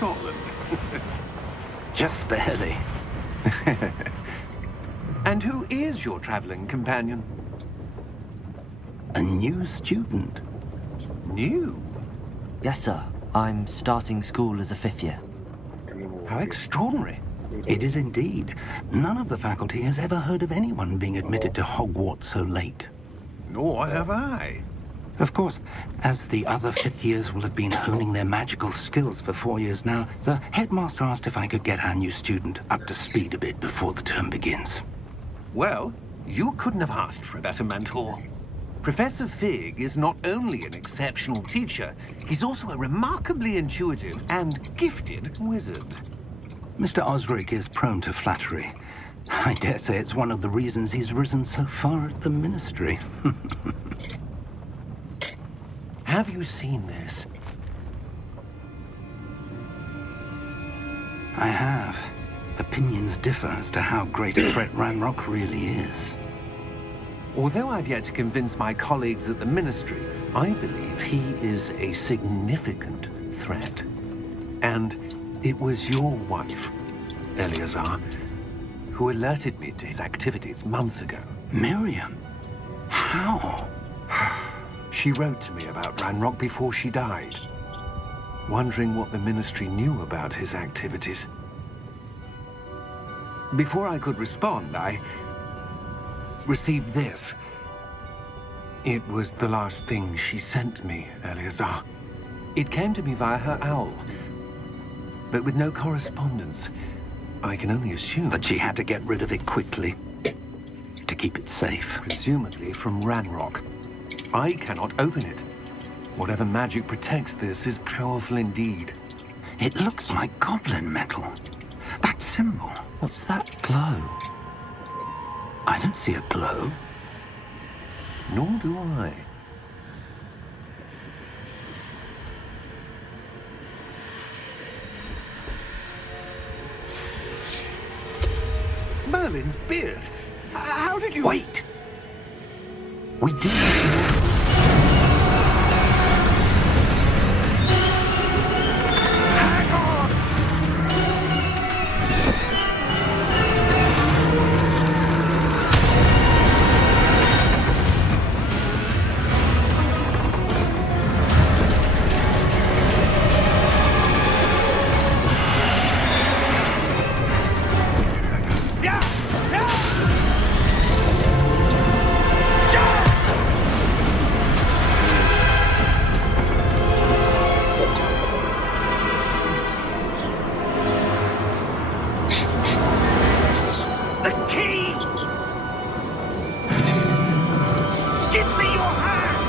Scotland? Just barely. And who is your traveling companion? A new student. New? Yes, sir. I'm starting school as a 5th year. How extraordinary. It is indeed. None of the faculty has ever heard of anyone being admitted to Hogwarts so late. Nor have I. Of course, as the other 5th years will have been honing their magical skills for 4 years now, the headmaster asked if I could get our new student up to speed a bit before the term begins. Well, you couldn't have asked for a better mentor. Professor Fig is not only an exceptional teacher, he's also a remarkably intuitive and gifted wizard. Mr. Osric is prone to flattery. I dare say it's one of the reasons he's risen so far at the Ministry. Have you seen this? I have. Opinions differ as to how great a threat Ranrock really is. Although I've yet to convince my colleagues at the Ministry, I believe he is a significant threat. And it was your wife, Eleazar, who alerted me to his activities months ago. Miriam? How? She wrote to me about Ranrock before she died, wondering what the Ministry knew about his activities. Before I could respond, I received this. It was the last thing she sent me, Eleazar. It came to me via her owl, but with no correspondence. I can only assume That she had to get rid of it quickly, to keep it safe. presumably from Ranrock. I cannot open it. Whatever magic protects this is powerful indeed. It looks like goblin metal. That symbol. What's that glow? I don't see a glow. Nor do I. Merlin's beard. How did you... Wait! We do. Hang on! Yeah! Yeah! The key! Give me your hand!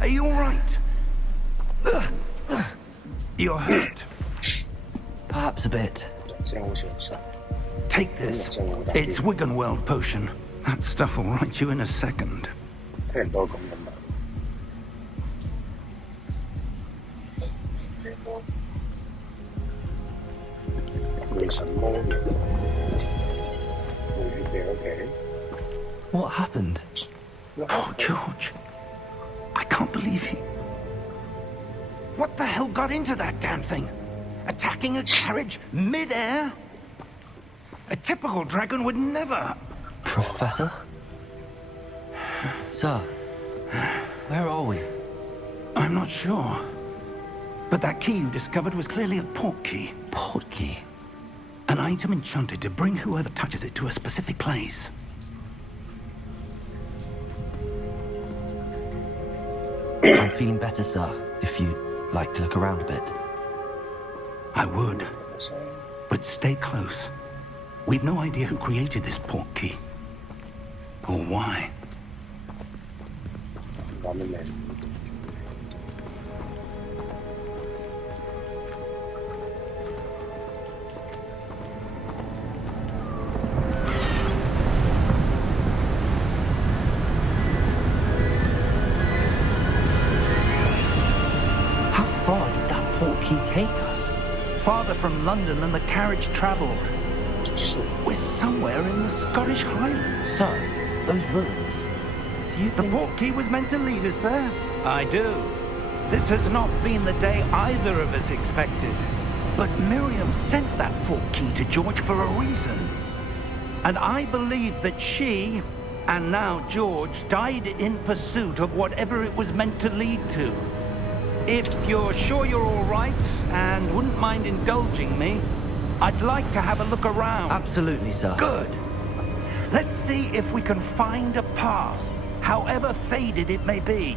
Are you all right? You're hurt. Perhaps a bit. Take this. It's Wiggenweld potion. That stuff will right you in a second. 睇人都係咁噶嘛。雷神魔嘅，冇血嘅，OK。 What happened? Oh, George. I can't believe he... What the hell got into that damn thing? Attacking a carriage mid-air? A typical dragon would never... Professor? Sir, where are we? I'm not sure. But that key you discovered was clearly a port key. Port key? An item enchanted to bring whoever touches it to a specific place. I'm feeling better, sir, if you'd like to look around a bit. I would. But stay close. We've no idea who created this port key. Or why. 話乜名？ How far did that port key take us? farther from London than the carriage travelled. 树 We're somewhere in the Scottish Highlands. Sir, those ruins. Do you The think... portkey was meant to lead us there? I do. This has not been the day either of us expected. But Miriam sent that portkey to George for a reason. And I believe that she, and now George, died in pursuit of whatever it was meant to lead to. If you're sure you're all right, and wouldn't mind indulging me, I'd like to have a look around. Absolutely, sir. Good. Let's see if we can find a path, however faded it may be.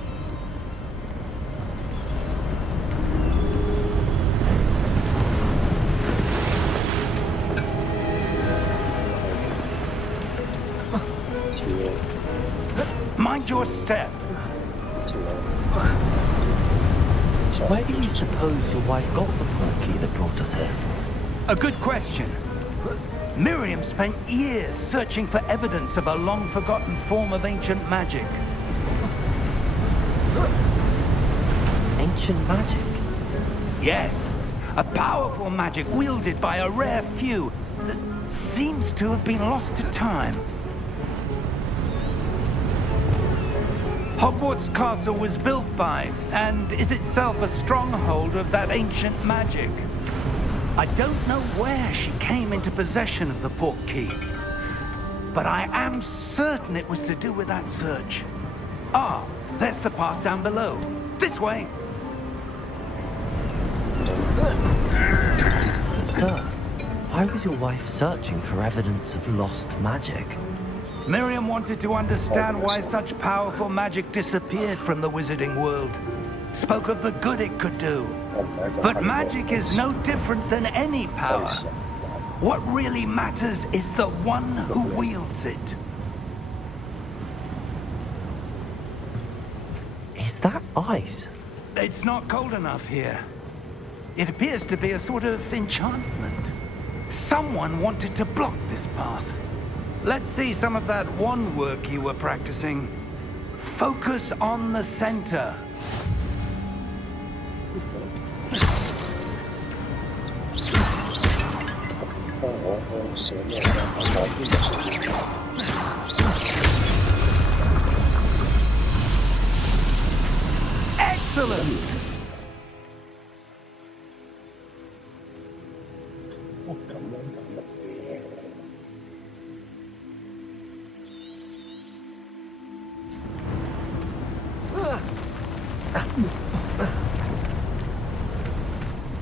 Mind your step. Where do you suppose your wife got the portkey that brought us here? A good question. Miriam spent years searching for evidence of a long-forgotten form of ancient magic. Ancient magic? Yes, a powerful magic wielded by a rare few that seems to have been lost to time. Hogwarts Castle was built by, and is itself a stronghold of that ancient magic. I don't know where she came into possession of the portkey, but I am certain it was to do with that search. Ah, there's the path down below. This way. But sir, why was your wife searching for evidence of lost magic? Miriam wanted to understand why such powerful magic disappeared from the wizarding world. Spoke of the good it could do. But magic is no different than any power. What really matters is the one who wields it. Is that ice? It's not cold enough here. It appears to be a sort of enchantment. Someone wanted to block this path. Let's see some of that wand work you were practicing. Focus on the center. Excellent!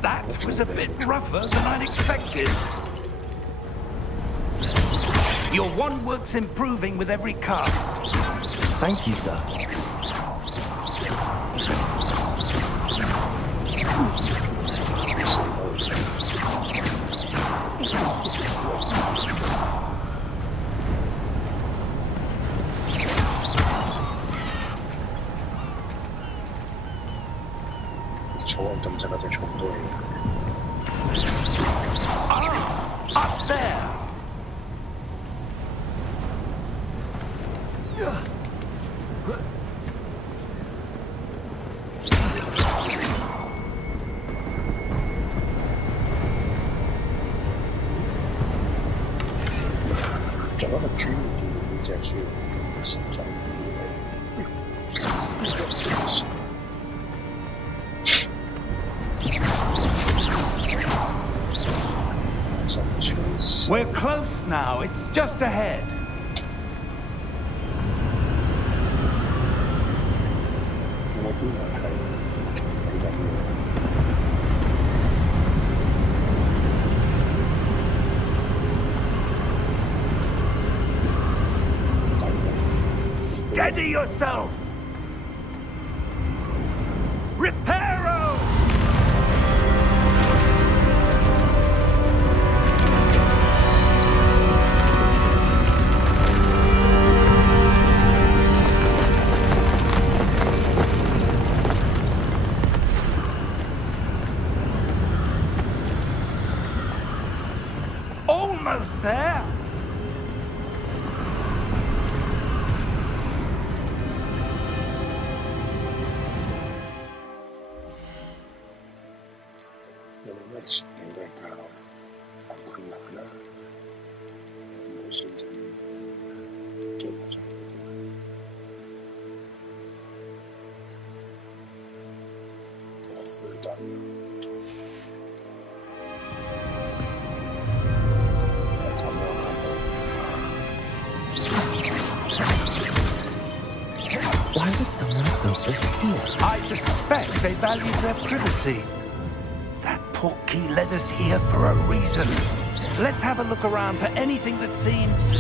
That was a bit rougher than I'd expected. Your wand work's improving with every cast. Thank you, sir. 초원 점자가 제 정도예요. Up there! 저거는 주인이 이제 주인 진짜 We're close now. It's just ahead. Steady yourself! Reparo! Almost there! Let's do that. 재밌습니다. 게임 보자. 일단 Why would someone have built this here? I suspect they value their privacy. That portkey led us here for a reason. Let's have a look around for anything that seems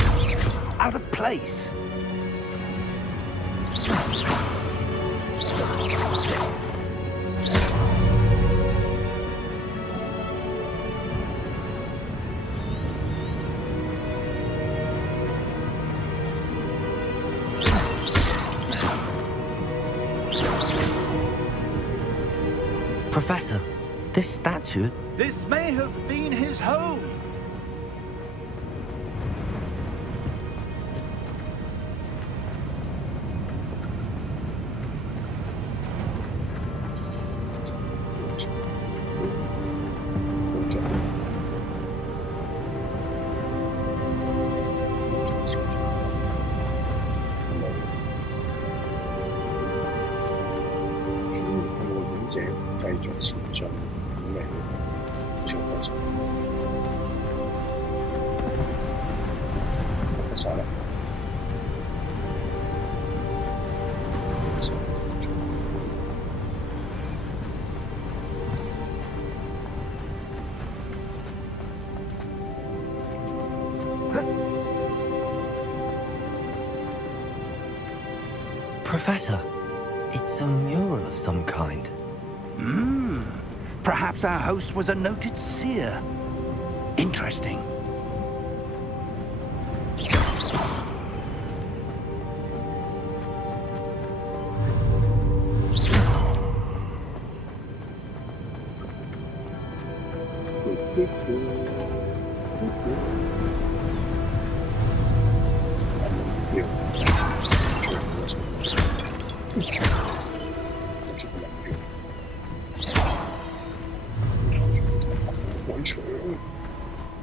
out of place. Professor, this statue... This may have been his home. Professor, it's a mural of some kind. Perhaps our host was a noted seer. Interesting.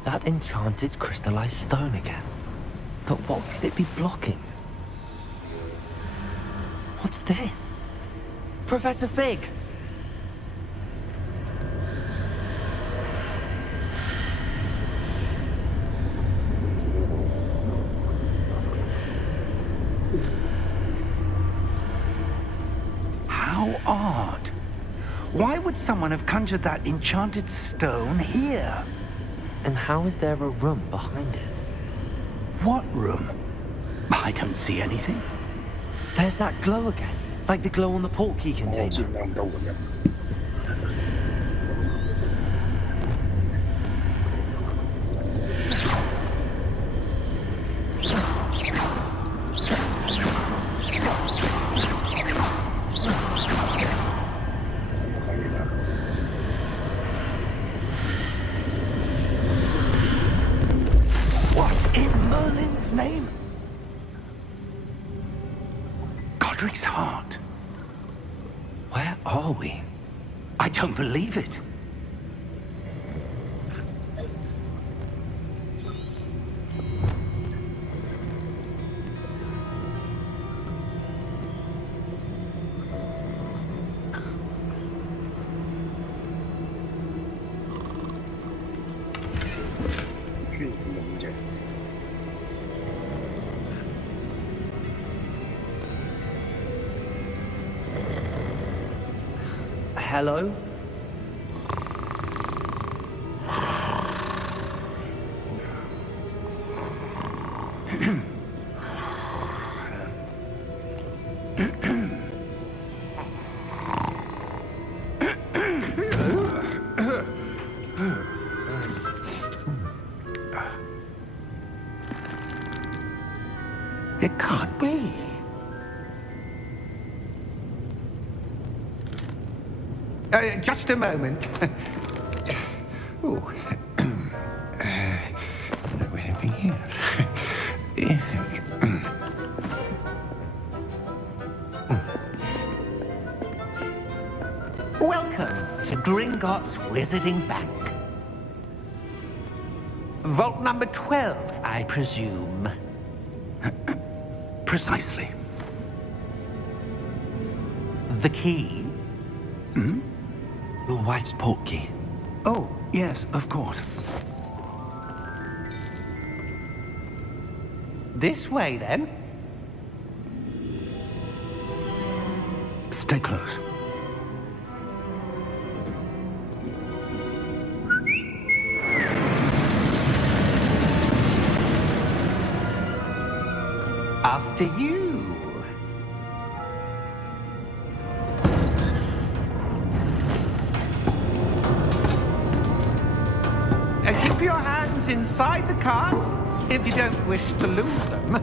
That enchanted crystallized stone again. But what could it be blocking? What's this? Professor Fig! How odd. Why would someone have conjured that enchanted stone here? And how is there a room behind it? What room? I don't see anything. There's that glow again, like the glow on the portkey container. 진행한다고 그냥. What in Merlin's name? Godric's heart. Where are we? I don't believe it. 문제. Hello? It can't be. Just a moment. Oh. Where have we here? Welcome to Gringotts Wizarding Bank. Vault number 12, I presume. Precisely. The key? Your wife's portkey. Oh, yes, of course. This way, then. Stay close. After you. Keep your hands inside the cart if you don't wish to lose them.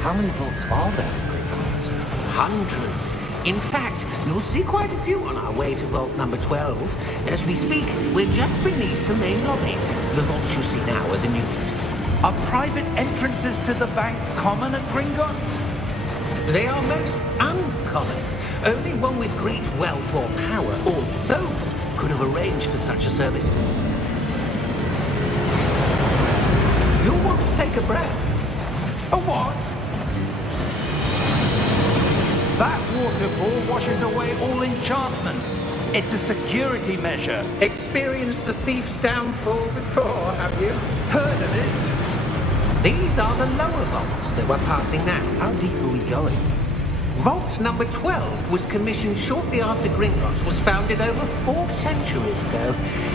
How many vaults are there in Gringotts? Hundreds. In fact, you'll see quite a few on our way to vault number 12. As we speak, we're just beneath the main lobby. The vaults you see now are the newest. Are private entrances to the bank common at Gringotts? They are most uncommon. Only one with great wealth or power, or both, could have arranged for such a service. You'll want to take a breath. A what? That waterfall washes away all enchantments. It's a security measure. Experienced the thief's downfall before, have you? Heard of it? These are the lower vaults that we're passing now. How deep are we going? Vault number 12 was commissioned shortly after Gringotts was founded over 4 centuries ago.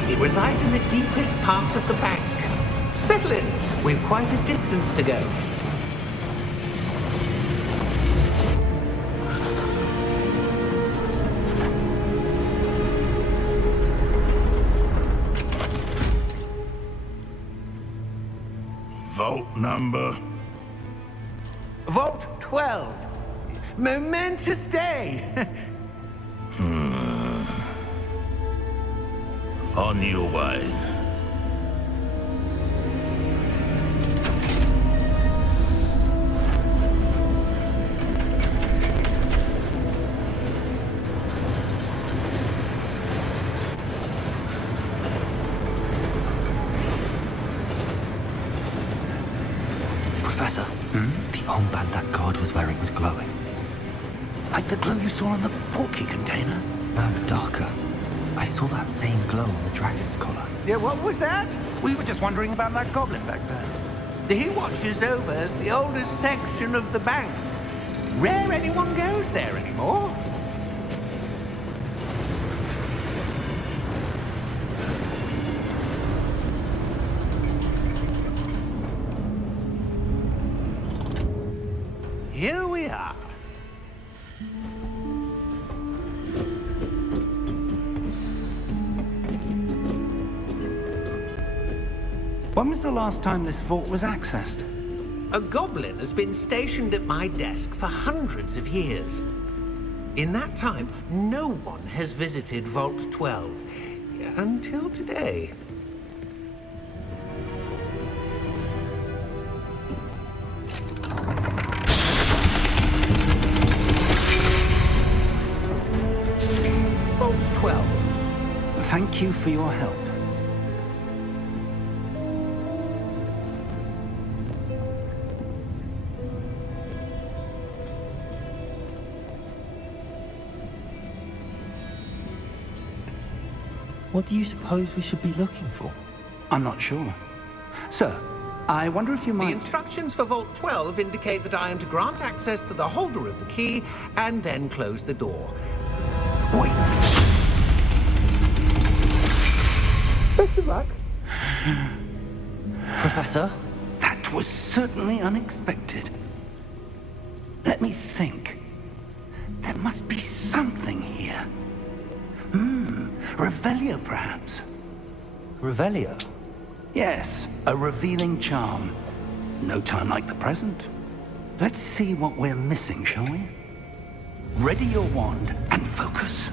It resides in the deepest part of the bank. Settle in. We've quite a distance to go. Vault number. Vault 12. Momentous day. On your way. Professor, the armband that guard was wearing was glowing. Like the glow you saw on the portkey container? No, darker. I saw that same glow on the dragon's collar. Yeah, what was that? We were just wondering about that goblin back there. He watches over the oldest section of the bank. Rare anyone goes there anymore. Here we are. When was the last time this vault was accessed? A goblin has been stationed at my desk for hundreds of years. In that time, no one has visited Vault 12. Until today. Vault 12. Thank you for your help. What do you suppose we should be looking for? I'm not sure. Sir, I wonder if you The might... instructions for Vault 12 indicate that I am to grant access to the holder of the key and then close the door. Wait! Best of luck. Professor? That was certainly unexpected. Let me think. There must be something here. Revelio, perhaps? Revelio? Yes, a revealing charm. No time like the present. Let's see what we're missing, shall we? Ready your wand and focus.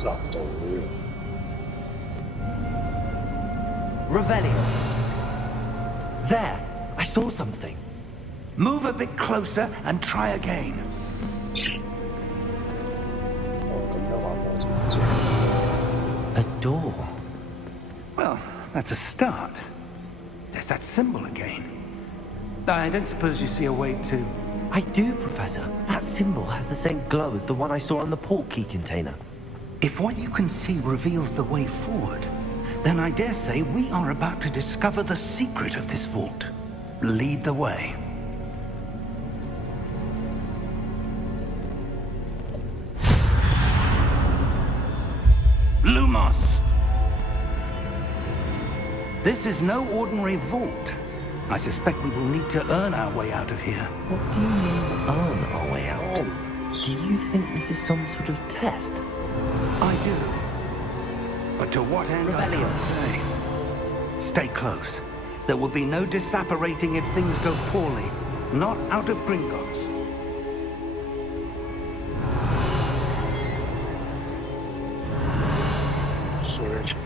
trapdoor. Revelio. There, I saw something. Move a bit closer and try again. 咁樣話我就唔知。 A door. Well, that's a start. There's that symbol again. I don't suppose you see a way to... I do, Professor. That symbol has the same glow as the one I saw on the port key container. If what you can see reveals the way forward, then I dare say we are about to discover the secret of this vault. Lead the way. Lumos! This is no ordinary vault. I suspect we will need to earn our way out of here. What do you mean, earn our way out? Do you think this is some sort of test? I do. But to what end, I Revelio. can't say. Stay close. There will be no disapparating if things go poorly. Not out of Gringotts. Search.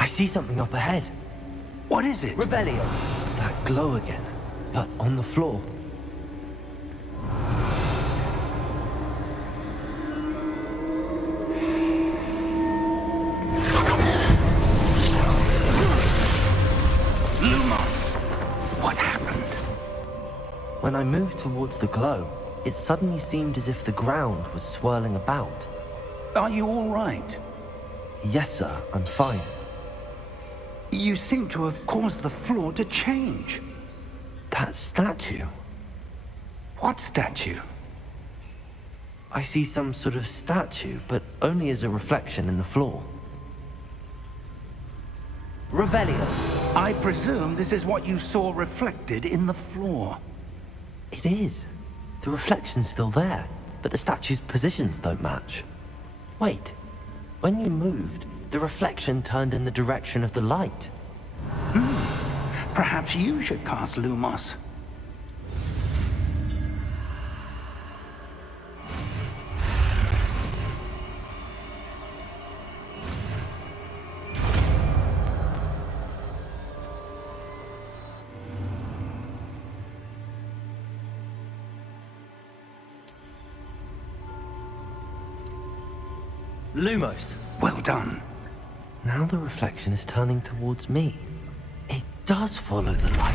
I see something up ahead. What is it? Revelio. That glow again, but on the floor. Lumos! What happened? When I moved towards the glow, it suddenly seemed as if the ground was swirling about. Are you all right? Yes, sir, I'm fine. You seem to have caused the floor to change. That statue. What statue? I see some sort of statue, but only as a reflection in the floor. Revelio. I presume this is what you saw reflected in the floor. It is. The reflection's still there, but the statue's positions don't match. Wait. When you moved, the reflection turned in the direction of the light. Perhaps you should cast Lumos. Lumos. Well done. Now the reflection is turning towards me. It does follow the light.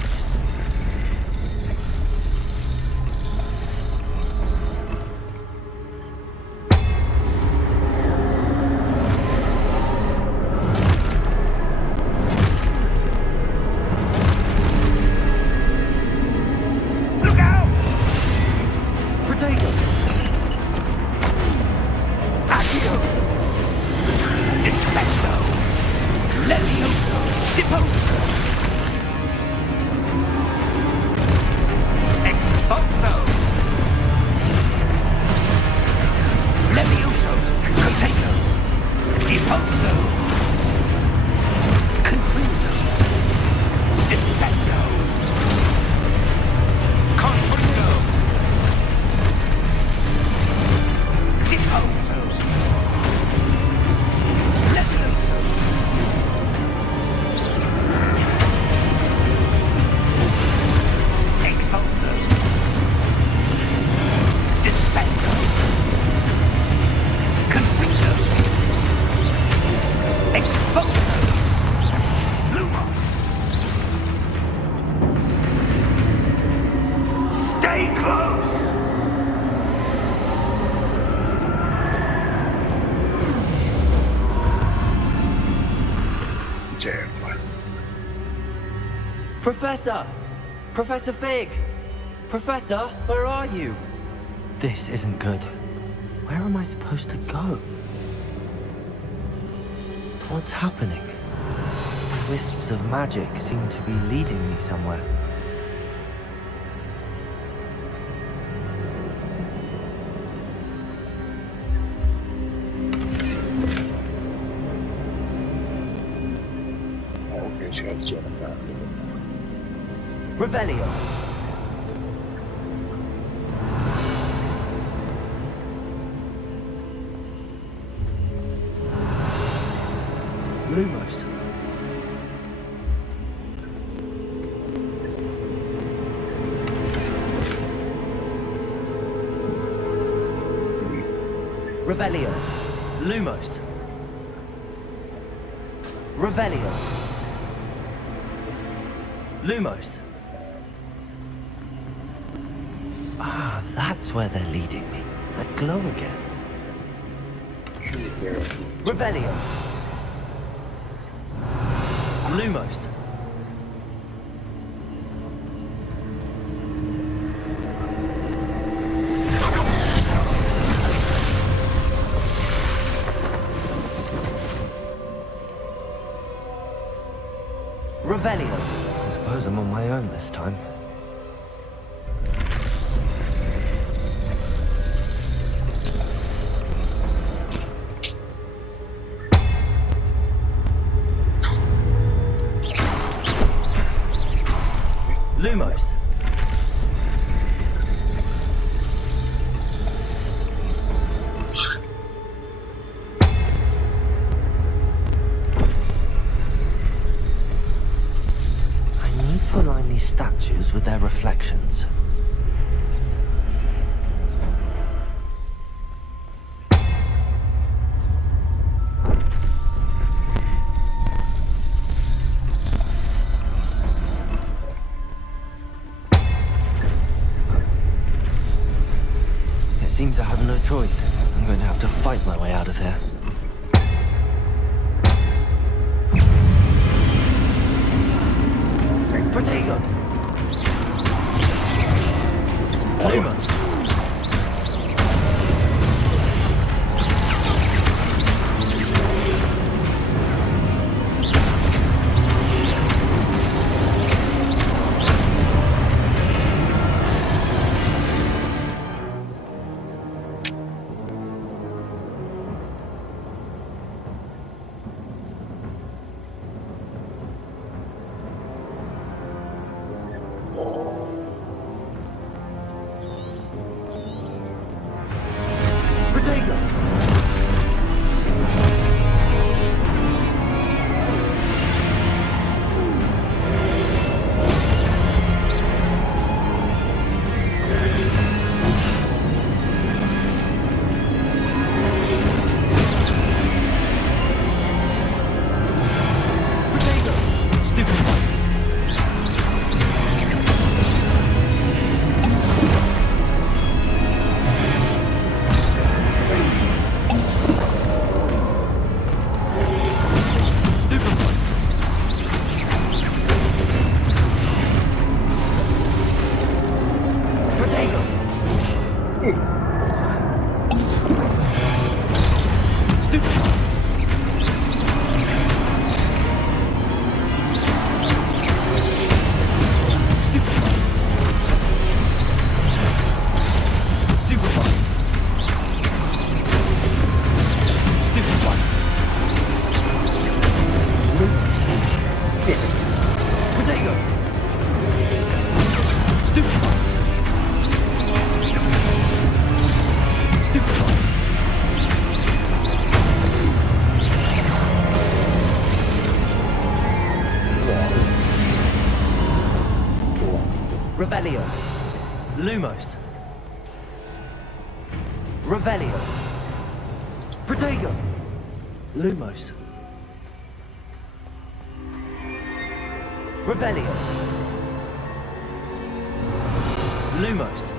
Look out! Potato! Accio! Descendo! Levioso! Deposo! Expulso! Levioso! Potato! Deposo! Confundo! Descendo! Confundo! Deposo! Levioso! Expulso! Descendo! Confundo! Expulso! Lumos! Stay close! 제발. Professor! Professor Fig! Professor, where are you? This isn't good. Where am I supposed to go? What's happening? Wisps of magic seem to be leading me somewhere. creazione grande. Revelio. Lumos. Revelio. Lumos. Revelio. Lumos. Ah, that's where they're leading me. That glow again. Revelio. Lumos. Revelio. I suppose I'm on my own this time. Lumos. I need to align these statues with their reflections. It seems I have no choice. I'm going to have to fight my way out of here. Protego! Lumos! Protego! Protego! Stupid one! Stupid one! Protego! Stupid one! Stupid one! Stupid one! Stupid one! Lumos. Protego! Stupid one! Stupid one! Revelio. Lumos. Revelio. Protego. Lumos. Revelio. Lumos.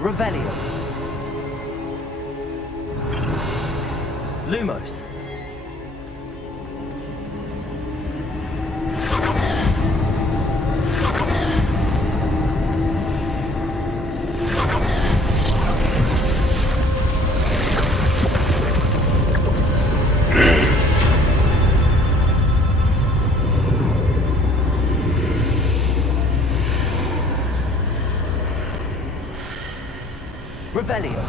Revelio. Lumos. Revelio.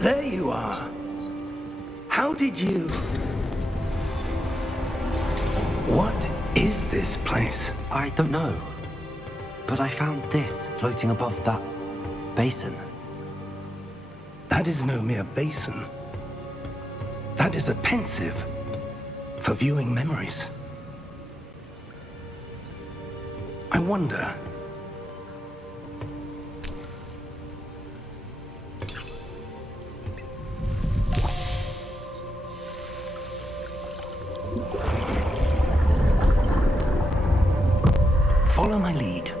There you are. How did you... What is this place? I don't know. But I found this floating above that basin. That is no mere basin. That is a pensive for viewing memories. I wonder... Follow my lead.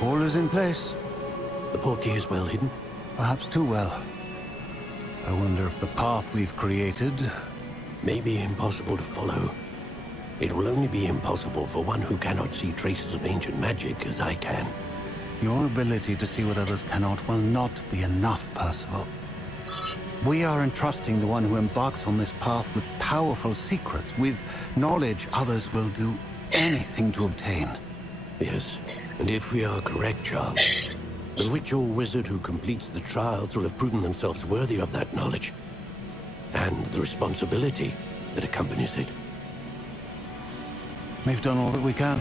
All is in place. The portkey is well hidden. Perhaps too well. I wonder if the path we've created... May be impossible to follow. It will only be impossible for one who cannot see traces of ancient magic as I can. Your ability to see what others cannot will not be enough, Percival. We are entrusting the one who embarks on this path with powerful secrets, with knowledge others will do anything to obtain. Yes, and if we are correct, Charles, the witch or wizard who completes the trials will have proven themselves worthy of that knowledge, and the responsibility that accompanies it. We've done all that we can.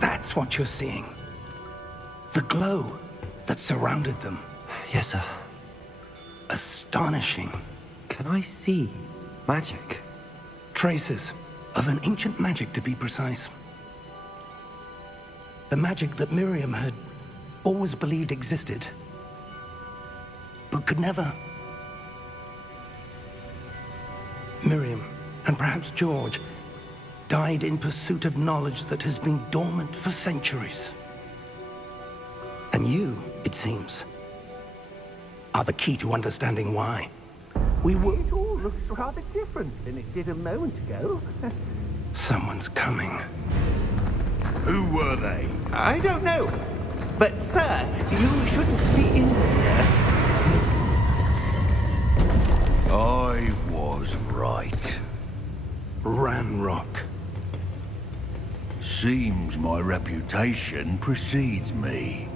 That's what you're seeing. The glow that surrounded them. Yes, sir. Astonishing. Can I see magic? Traces of an ancient magic, to be precise. The magic that Miriam had always believed existed, but could never. Miriam, and perhaps George, died in pursuit of knowledge that has been dormant for centuries. And you, it seems, are the key to understanding why. We were... It all looks rather different than it did a moment ago. Someone's coming. Who were they? I don't know. But, sir, you shouldn't be in here. I was right. Ranrock. Seems my reputation precedes me.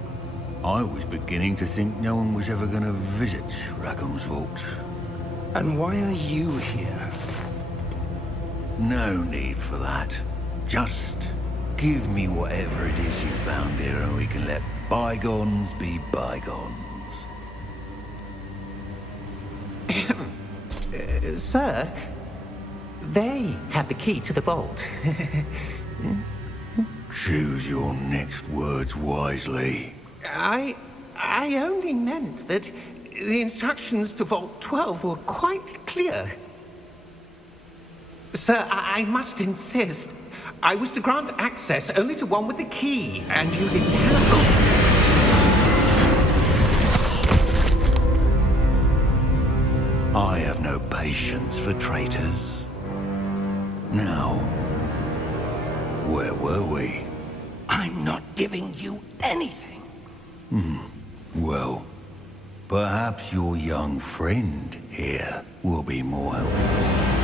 I was beginning to think no one was ever going to visit Rackham's Vault. And why are you here? No need for that. Just give me whatever it is you found here and we can let bygones be bygones. Sir, they had the key to the vault. Choose your next words wisely. I only meant that the instructions to Vault 12 were quite clear. Sir, I must insist. I was to grant access only to one with the key, and you didn't have... I have no patience for traitors. Now, where were we? I'm not giving you anything. Well, perhaps your young friend here will be more helpful.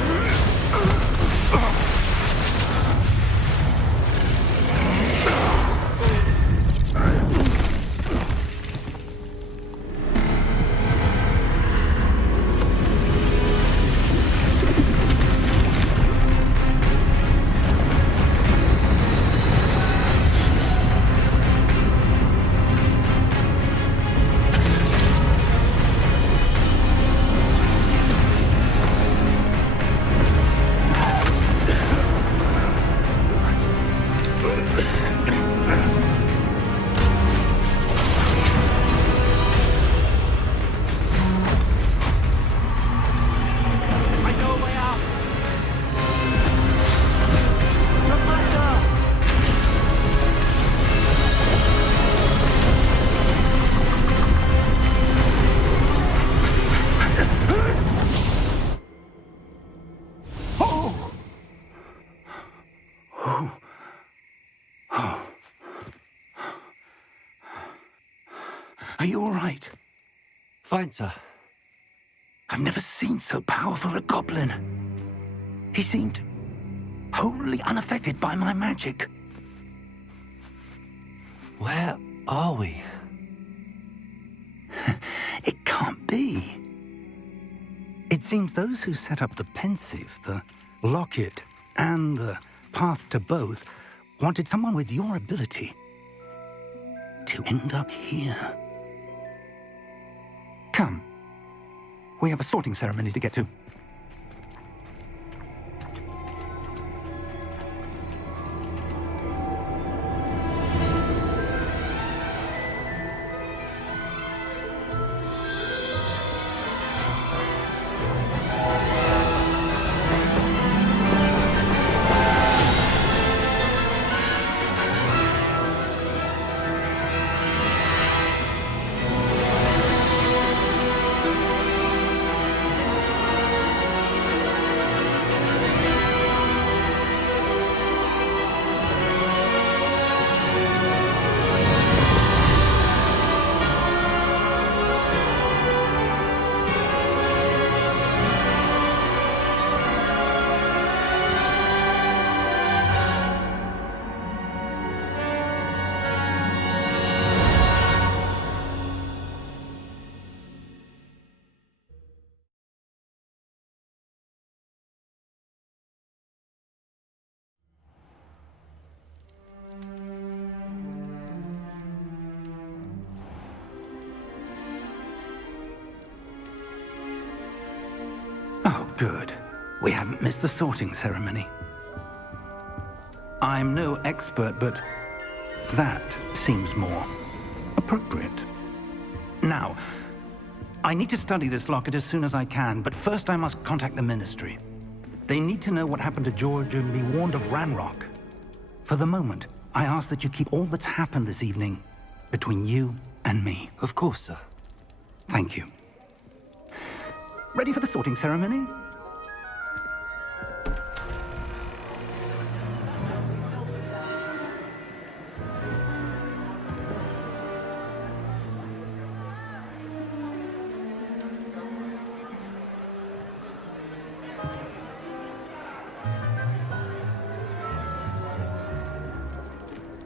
Are you all right? Fine, sir. I've never seen so powerful a goblin. He seemed wholly unaffected by my magic. Where are we? It can't be. It seems those who set up the Pensieve, the Locket, and the Path to Both wanted someone with your ability to end up here. Come. We have a sorting ceremony to get to. Oh, good. We haven't missed the sorting ceremony. I'm no expert, but that seems more appropriate. Now, I need to study this locket as soon as I can, but first I must contact the Ministry. They need to know what happened to George and be warned of Ranrock. For the moment, I ask that you keep all that's happened this evening between you and me. Of course, sir. Thank you. Ready for the sorting ceremony?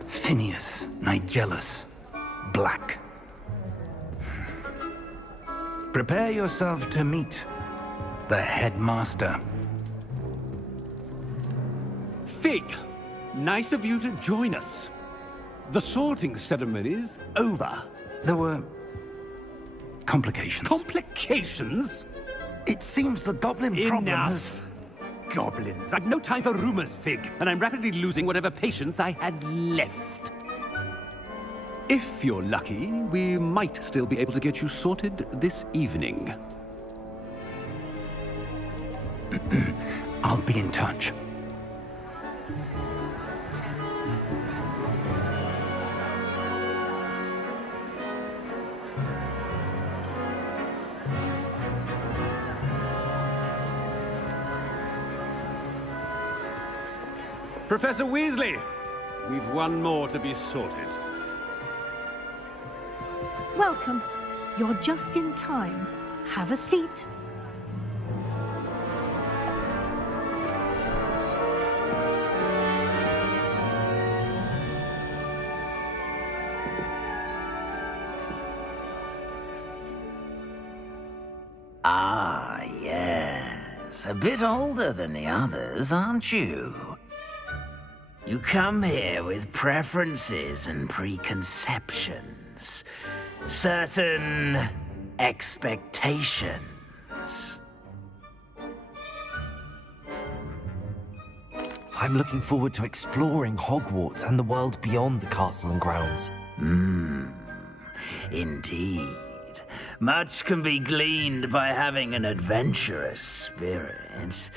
Phineas Nigellus Black. Prepare yourself to meet the headmaster. Fig, nice of you to join us. The sorting ceremony's over. There were complications. Complications? It seems the goblin problem has... Enough. Goblins. I've no time for rumors, Fig, and I'm rapidly losing whatever patience I had left. If you're lucky, we might still be able to get you sorted this evening. I'll be in touch. Professor Weasley, we've one more to be sorted. Welcome. You're just in time. Have a seat. Ah, yes. A bit older than the others, aren't you? You come here with preferences and preconceptions. Certain expectations. I'm looking forward to exploring Hogwarts and the world beyond the castle and grounds. Indeed. Much can be gleaned by having an adventurous spirit,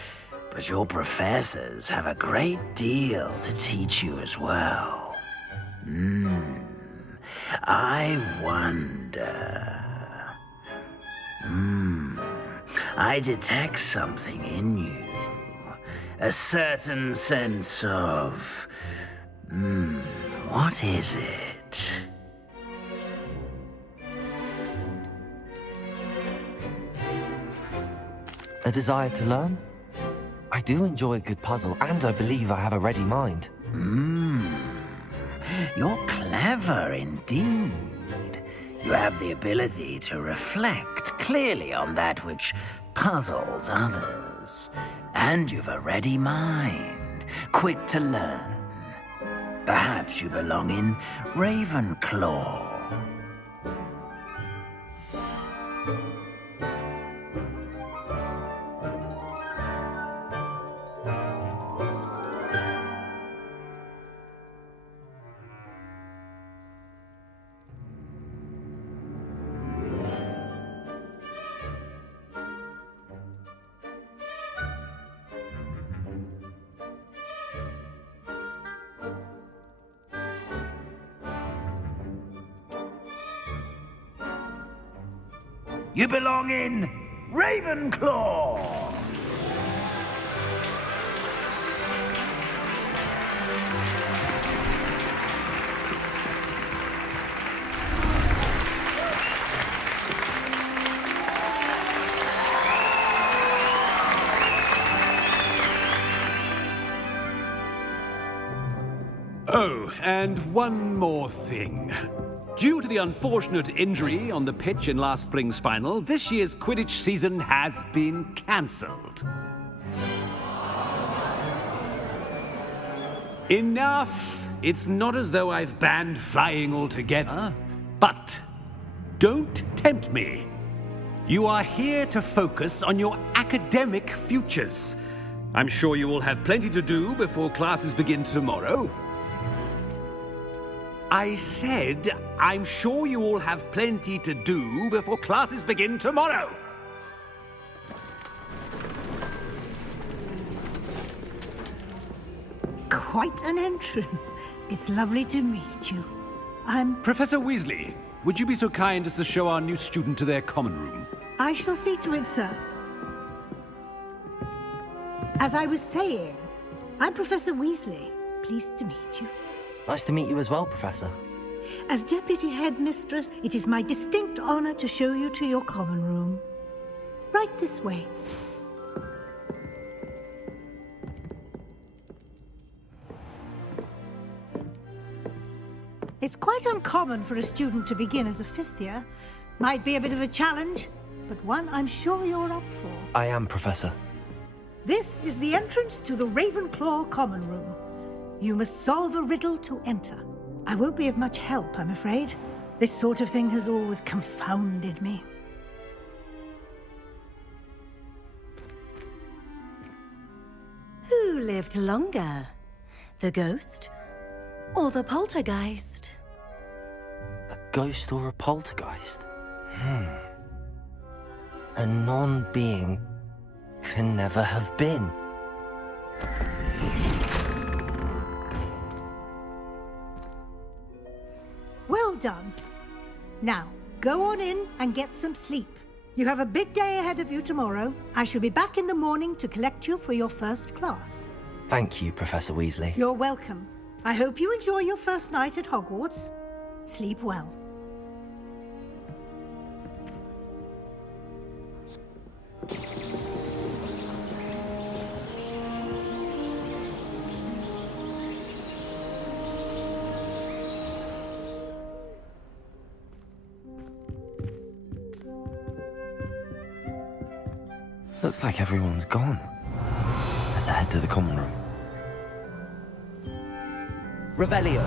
but your professors have a great deal to teach you as well. I wonder... I detect something in you. A certain sense of... what is it? A desire to learn? I do enjoy a good puzzle, and I believe I have a ready mind. You're clever indeed. You have the ability to reflect clearly on that which puzzles others. And you've a ready mind, quick to learn. Perhaps you belong in Ravenclaw. You belong in Ravenclaw! Oh, and one more thing. Due to the unfortunate injury on the pitch in last spring's final, this year's Quidditch season has been cancelled. Enough! It's not as though I've banned flying altogether, but don't tempt me. You are here to focus on your academic futures. I'm sure you will have plenty to do before classes begin tomorrow. I said, I'm sure you all have plenty to do before classes begin tomorrow. Quite an entrance. It's lovely to meet you. Professor Weasley, would you be so kind as to show our new student to their common room? I shall see to it, sir. As I was saying, I'm Professor Weasley. Pleased to meet you. Nice to meet you as well, Professor. As Deputy Headmistress, it is my distinct honor to show you to your common room. Right this way. It's quite uncommon for a student to begin as a fifth year. Might be a bit of a challenge, but one I'm sure you're up for. I am, Professor. This is the entrance to the Ravenclaw common room. You must solve a riddle to enter. I won't be of much help, I'm afraid. This sort of thing has always confounded me. Who lived longer? The ghost or the poltergeist? A ghost or a poltergeist? A non-being can never have been. Well done. Now, go on in and get some sleep. You have a big day ahead of you tomorrow. I shall be back in the morning to collect you for your first class. Thank you, Professor Weasley. You're welcome. I hope you enjoy your first night at Hogwarts. Sleep well. Looks like everyone's gone. Better head to the common room. Revelio.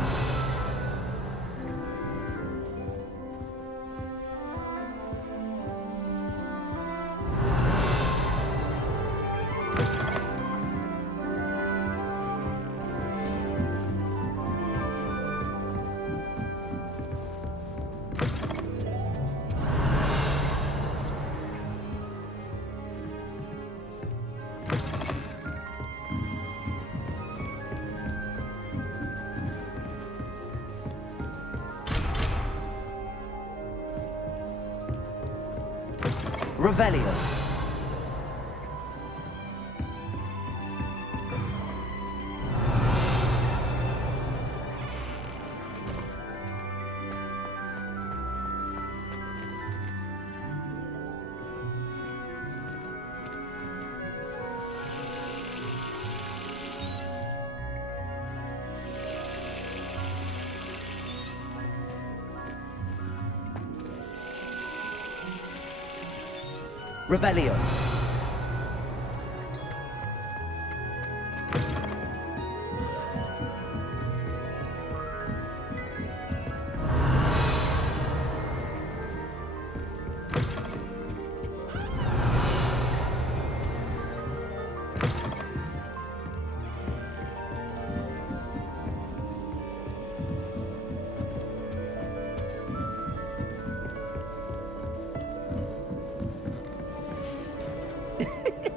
Revelio. Revelio.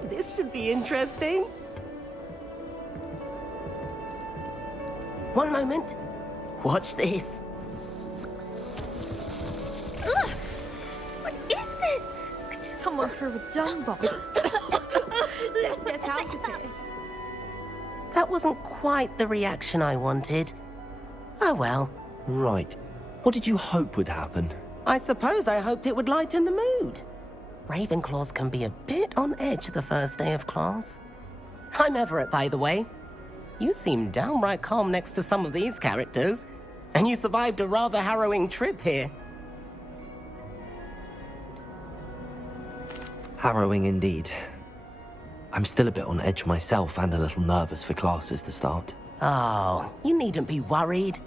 This should be interesting. One moment. Watch this. Ugh! What is this? Someone threw a dung bomb. Let's get out of here. That wasn't quite the reaction I wanted. Oh well. Right. What did you hope would happen? I suppose I hoped it would lighten the mood. Ravenclaws can be a bit on edge the first day of class. I'm Everett, by the way. You seem downright calm next to some of these characters, and you survived a rather harrowing trip here. Harrowing indeed. I'm still a bit on edge myself and a little nervous for classes to start. Oh, you needn't be worried.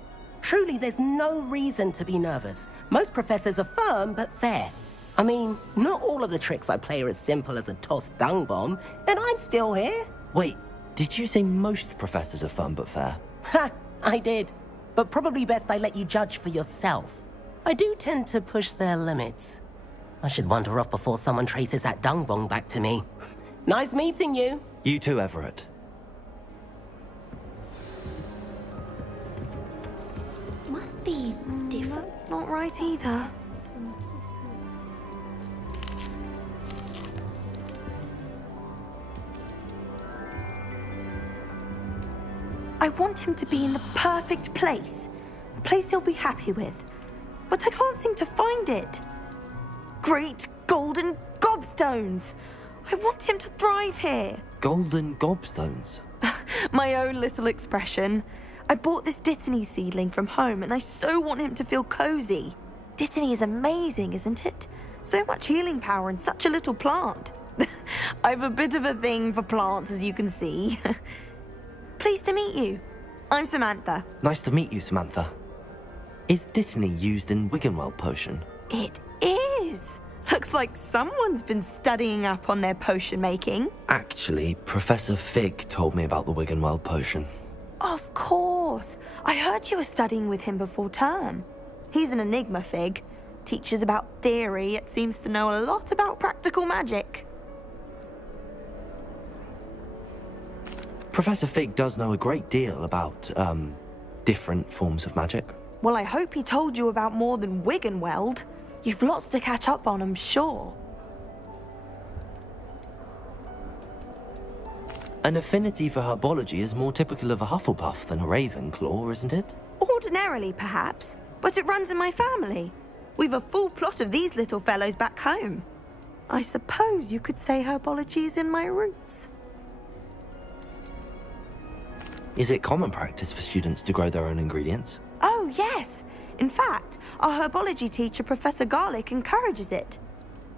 Truly, there's no reason to be nervous. Most professors are firm but fair. I mean, not all of the tricks I play are as simple as a tossed dung bomb, and I'm still here. Wait, did you say most professors are fun but fair? Ha! I did. But probably best I let you judge for yourself. I do tend to push their limits. I should wander off before someone traces that dung bomb back to me. Nice meeting you. You too, Everett. Must be different. That's not right either. I want him to be in the perfect place. A place he'll be happy with. But I can't seem to find it. Great golden gobstones! I want him to thrive here. Golden gobstones? My own little expression. I bought this Dittany seedling from home and I so want him to feel cozy. Dittany is amazing, isn't it? So much healing power in such a little plant. I've a bit of a thing for plants, as you can see. Pleased to meet you. I'm Samantha. Nice to meet you, Samantha. Is Dittany used in Wiggenweld potion? It is. Looks like someone's been studying up on their potion making. Actually, Professor Fig told me about the Wiggenweld potion. Of course. I heard you were studying with him before term. He's an enigma, Fig. Teaches about theory, yet seems to know a lot about practical magic. Professor Fig does know a great deal about, different forms of magic. Well, I hope he told you about more than Wiggenweld. You've lots to catch up on, I'm sure. An affinity for herbology is more typical of a Hufflepuff than a Ravenclaw, isn't it? Ordinarily, perhaps, but it runs in my family. We've a full plot of these little fellows back home. I suppose you could say herbology is in my roots. Is it common practice for students to grow their own ingredients? Oh, yes. In fact, our herbology teacher, Professor Garlick, encourages it.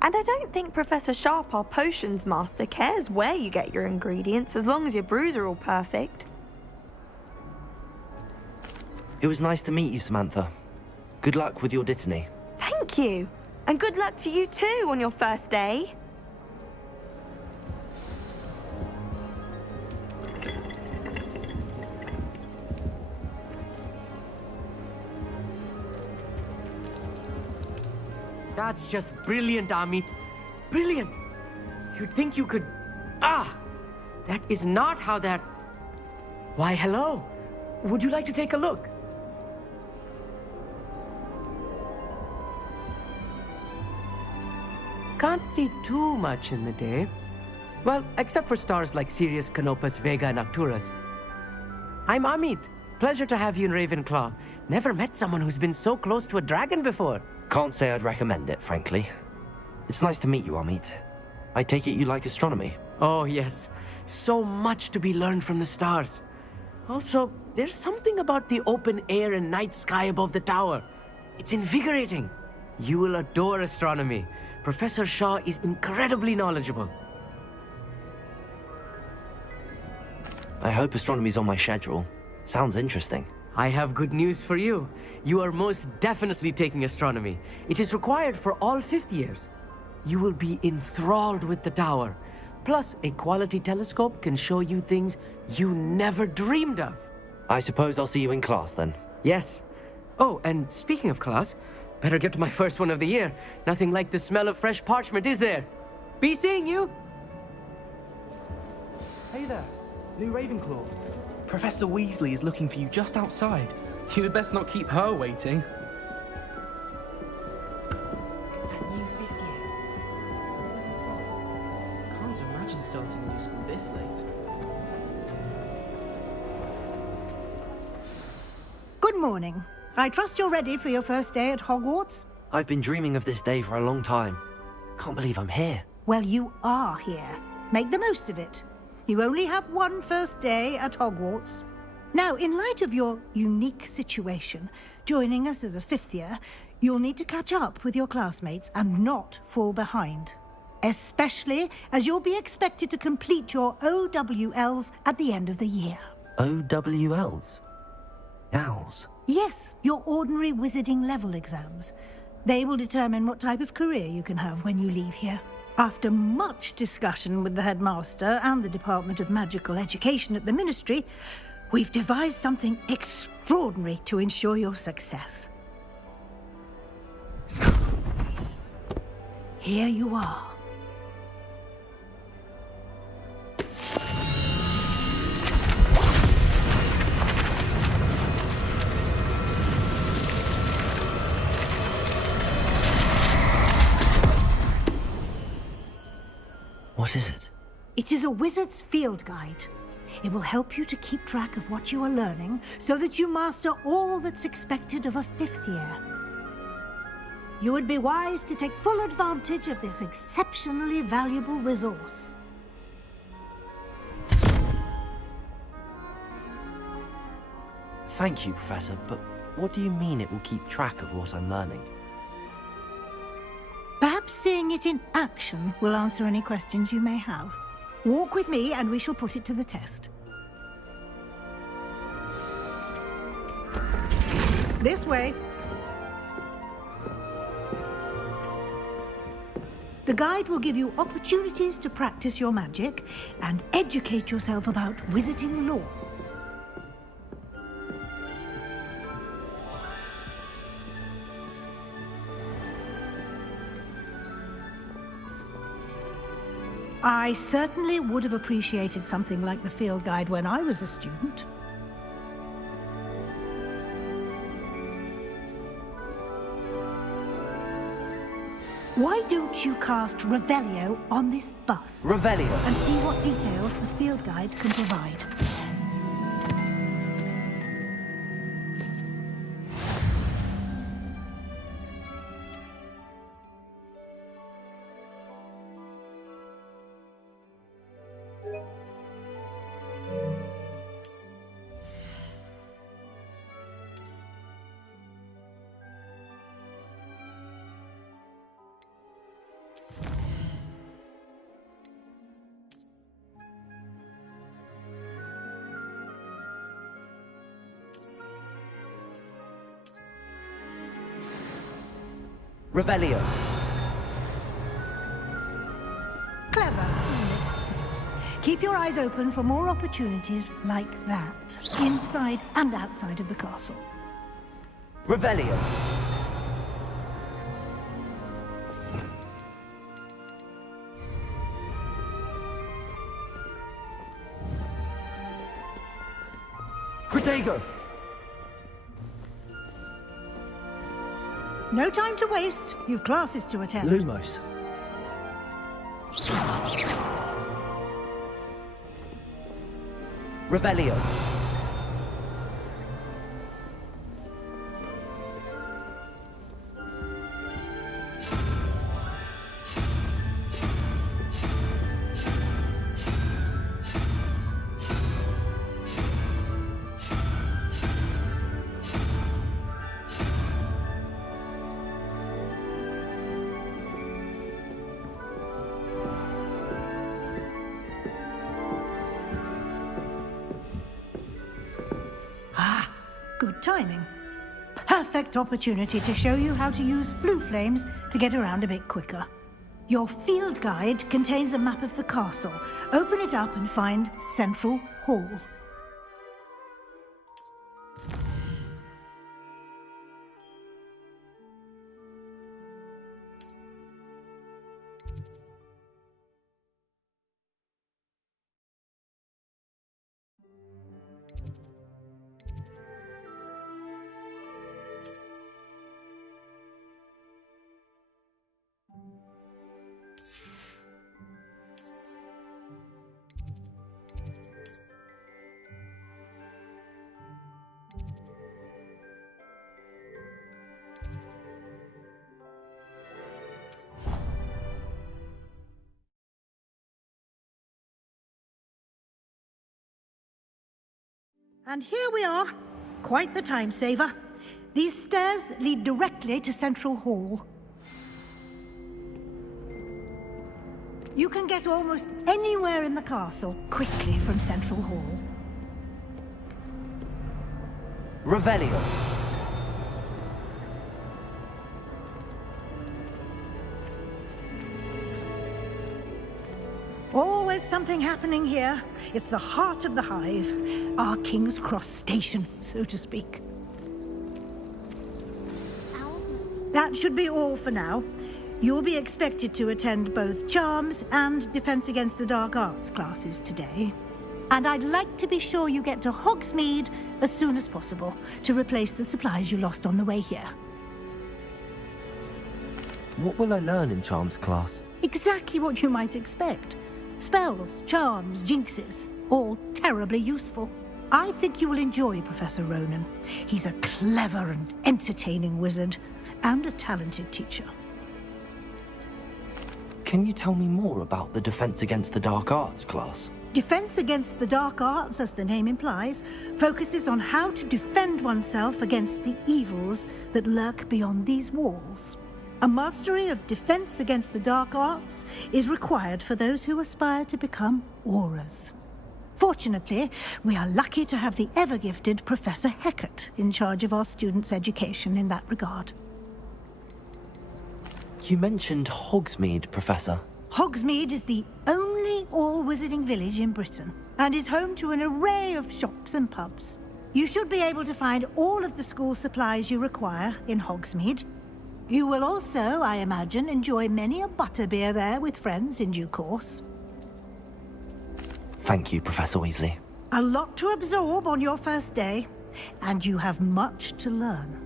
And I don't think Professor Sharp, our potions master, cares where you get your ingredients as long as your brews are all perfect. It was nice to meet you, Samantha. Good luck with your Dittany. Thank you. And good luck to you too on your first day. That's just brilliant, Amit. Brilliant! You'd think you could... Ah! That is not how that... Why, hello. Would you like to take a look? Can't see too much in the day. Well, except for stars like Sirius, Canopus, Vega, and Arcturus. I'm Amit. Pleasure to have you in Ravenclaw. Never met someone who's been so close to a dragon before. Can't say I'd recommend it, frankly. It's nice to meet you, Amit. I take it you like astronomy? Oh, yes. So much to be learned from the stars. Also, there's something about the open air and night sky above the tower. It's invigorating. You will adore astronomy. Professor Shaw is incredibly knowledgeable. I hope astronomy's on my schedule. Sounds interesting. I have good news for you. You are most definitely taking astronomy. It is required for all 5th years. You will be enthralled with the tower. Plus, a quality telescope can show you things you never dreamed of. I suppose I'll see you in class then. Yes. Oh, and speaking of class, better get to my first one of the year. Nothing like the smell of fresh parchment, is there? Be seeing you! Hey there, new Ravenclaw. Professor Weasley is looking for you just outside. You had best not keep her waiting. Can't imagine starting new school this late. Good morning. I trust you're ready for your first day at Hogwarts? I've been dreaming of this day for a long time. Can't believe I'm here. Well, you are here. Make the most of it. You only have one first day at Hogwarts. Now, in light of your unique situation, joining us as a 5th year, you'll need to catch up with your classmates and not fall behind. Especially as you'll be expected to complete your OWLs at the end of the year. OWLs? Owls? Yes, your ordinary wizarding level exams. They will determine what type of career you can have when you leave here. After much discussion with the headmaster and the Department of Magical Education at the Ministry, we've devised something extraordinary to ensure your success. Here you are. What is it? It is a wizard's field guide. It will help you to keep track of what you are learning so that you master all that's expected of a 5th year. You would be wise to take full advantage of this exceptionally valuable resource. Thank you, Professor, but what do you mean it will keep track of what I'm learning? Perhaps seeing it in action will answer any questions you may have. Walk with me and we shall put it to the test. This way. The guide will give you opportunities to practice your magic and educate yourself about wizarding lore. I certainly would have appreciated something like the field guide when I was a student. Why don't you cast Revelio on this bust? Revelio? And see what details the field guide can provide. Revelio. Clever, isn't it? Keep your eyes open for more opportunities like that, inside and outside of the castle. Revelio. Protego! No time to waste. You've classes to attend. Lumos. Revelio. Good timing. Perfect opportunity to show you how to use flue flames to get around a bit quicker. Your field guide contains a map of the castle. Open it up and find Central Hall. And here we are. Quite the time saver. These stairs lead directly to Central Hall. You can get almost anywhere in the castle quickly from Central Hall. Revelio. Always something happening here. It's the heart of the hive. Our King's Cross station, so to speak. That should be all for now. You'll be expected to attend both Charms and Defense Against the Dark Arts classes today. And I'd like to be sure you get to Hogsmeade as soon as possible to replace the supplies you lost on the way here. What will I learn in Charms class? Exactly what you might expect. Spells, charms, jinxes, all terribly useful. I think you will enjoy Professor Ronan. He's a clever and entertaining wizard, and a talented teacher. Can you tell me more about the Defense Against the Dark Arts class? Defense Against the Dark Arts, as the name implies, focuses on how to defend oneself against the evils that lurk beyond these walls. A mastery of Defense Against the Dark Arts is required for those who aspire to become Aurors. Fortunately, we are lucky to have the ever-gifted Professor Hecat in charge of our students' education in that regard. You mentioned Hogsmeade, Professor. Hogsmeade is the only all-wizarding village in Britain, and is home to an array of shops and pubs. You should be able to find all of the school supplies you require in Hogsmeade. You will also, I imagine, enjoy many a butterbeer there with friends in due course. Thank you, Professor Weasley. A lot to absorb on your first day, and you have much to learn.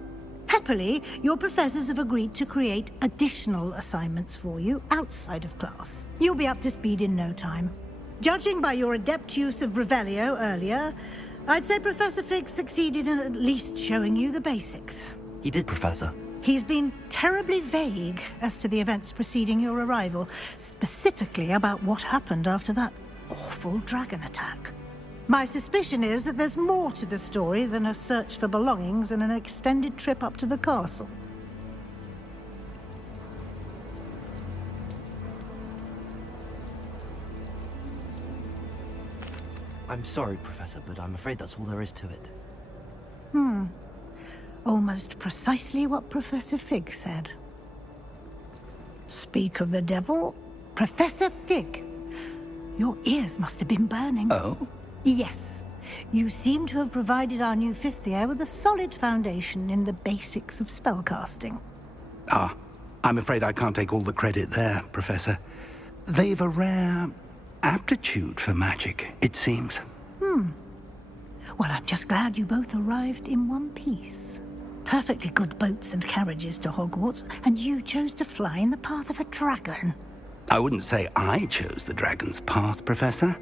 Happily, your professors have agreed to create additional assignments for you outside of class. You'll be up to speed in no time. Judging by your adept use of Revelio earlier, I'd say Professor Fig succeeded in at least showing you the basics. He did, Professor. He's been terribly vague as to the events preceding your arrival, specifically about what happened after that awful dragon attack. My suspicion is that there's more to the story than a search for belongings and an extended trip up to the castle. I'm sorry, Professor, but I'm afraid that's all there is to it. Almost precisely what Professor Fig said. Speak of the devil, Professor Fig. Your ears must have been burning. Oh? Yes. You seem to have provided our new fifth year with a solid foundation in the basics of spellcasting. Ah, I'm afraid I can't take all the credit there, Professor. They've a rare aptitude for magic, it seems. Well, I'm just glad you both arrived in one piece. Perfectly good boats and carriages to Hogwarts, and you chose to fly in the path of a dragon. I wouldn't say I chose the dragon's path, Professor.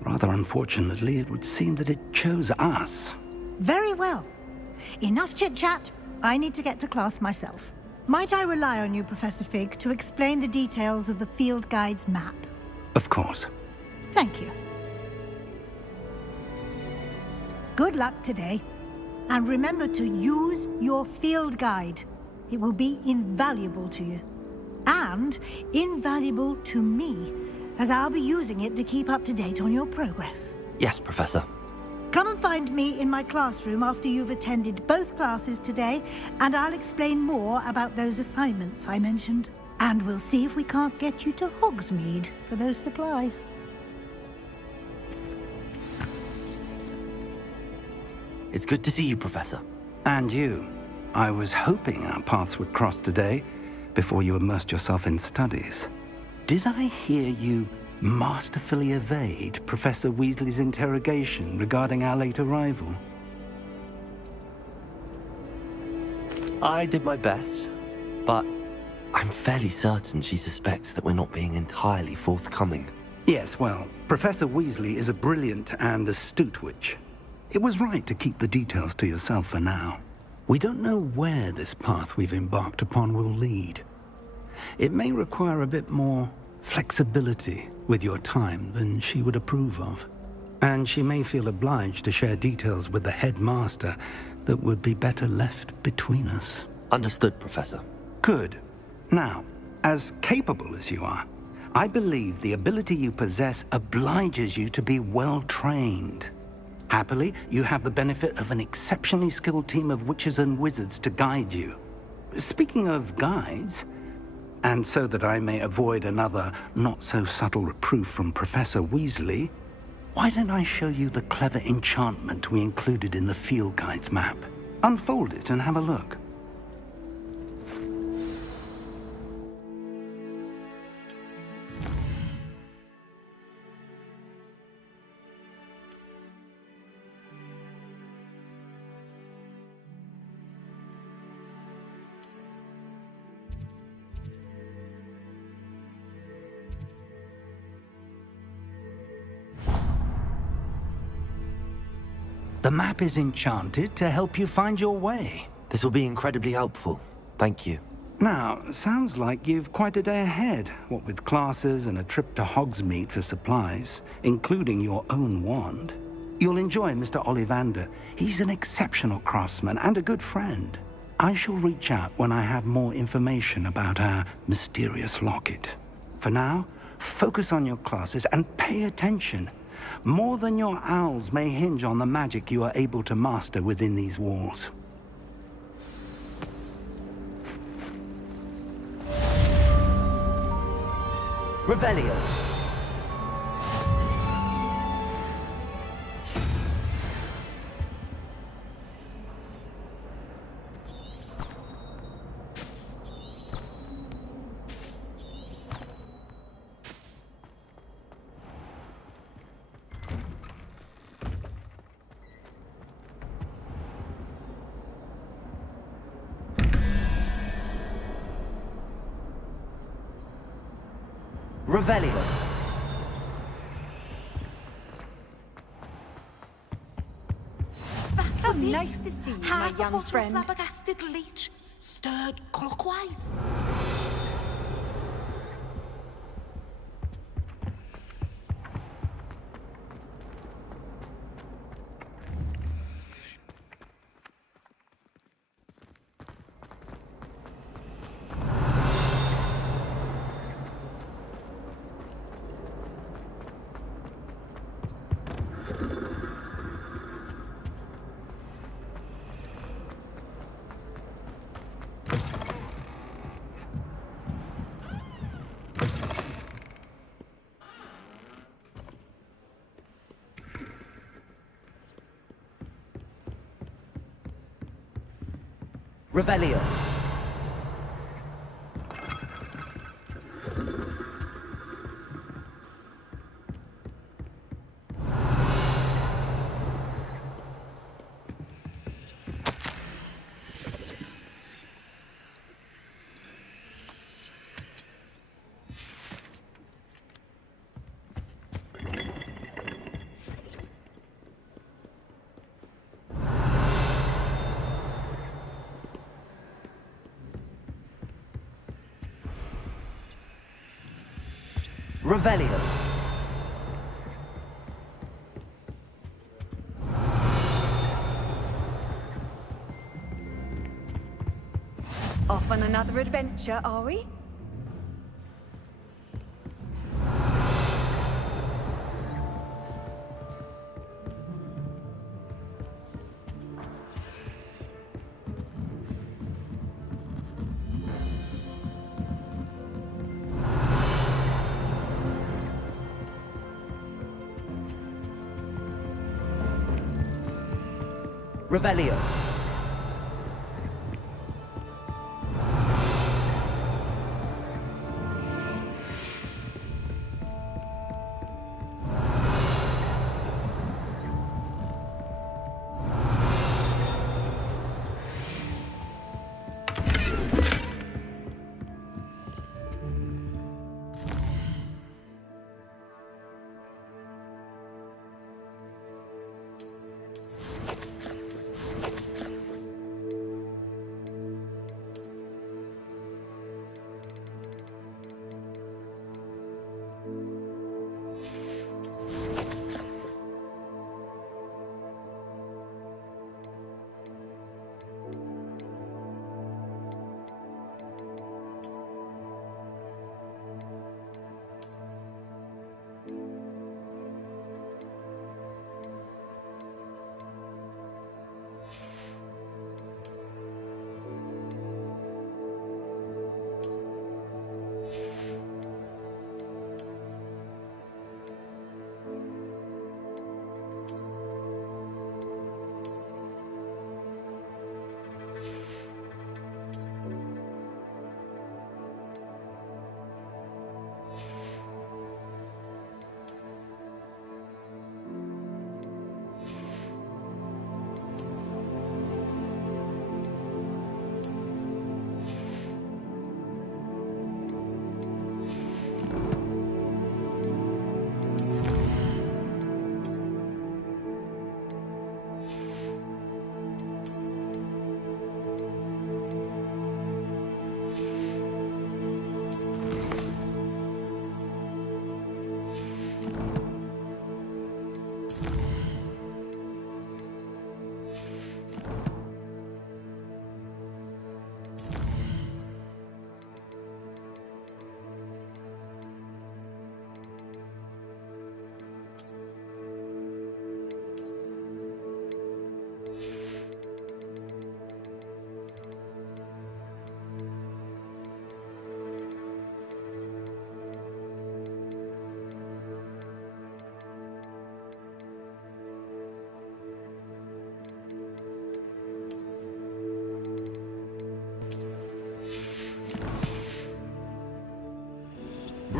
Rather unfortunately, it would seem that it chose us. Very well. Enough chit-chat. I need to get to class myself. Might I rely on you, Professor Fig, to explain the details of the field guide's map? Of course. Thank you. Good luck today. And remember to use your field guide. It will be invaluable to you. And invaluable to me, as I'll be using it to keep up to date on your progress. Yes, Professor. Come and find me in my classroom after you've attended both classes today, and I'll explain more about those assignments I mentioned. And we'll see if we can't get you to Hogsmeade for those supplies. It's good to see you, Professor. And you. I was hoping our paths would cross today, before you immersed yourself in studies. Did I hear you masterfully evade Professor Weasley's interrogation regarding our late arrival? I did my best, but I'm fairly certain she suspects that we're not being entirely forthcoming. Yes, well, Professor Weasley is a brilliant and astute witch. It was right to keep the details to yourself for now. We don't know where this path we've embarked upon will lead. It may require a bit more flexibility with your time than she would approve of. And she may feel obliged to share details with the headmaster that would be better left between us. Understood, Professor. Good. Now, as capable as you are, I believe the ability you possess obliges you to be well trained. Happily, you have the benefit of an exceptionally skilled team of witches and wizards to guide you. Speaking of guides, and so that I may avoid another not-so-subtle reproof from Professor Weasley, why don't I show you the clever enchantment we included in the field guide's map? Unfold it and have a look. The map is enchanted to help you find your way. This will be incredibly helpful. Thank you. Now, sounds like you've quite a day ahead, what with classes and a trip to Hogsmeade for supplies, including your own wand. You'll enjoy Mr. Ollivander. He's an exceptional craftsman and a good friend. I shall reach out when I have more information about our mysterious locket. For now, focus on your classes and pay attention. More than your owls may hinge on the magic you are able to master within these walls. Revelio. Revelio. That's nice to see you, my young friend. Half a flabbergasted leech, stirred clockwise. Revelio. Revelio. Off on another adventure, are we? Revelio.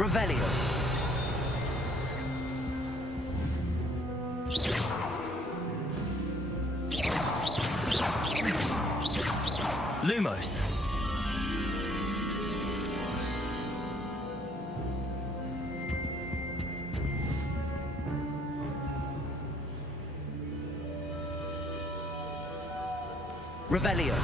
Revelio. Lumos. Revelio.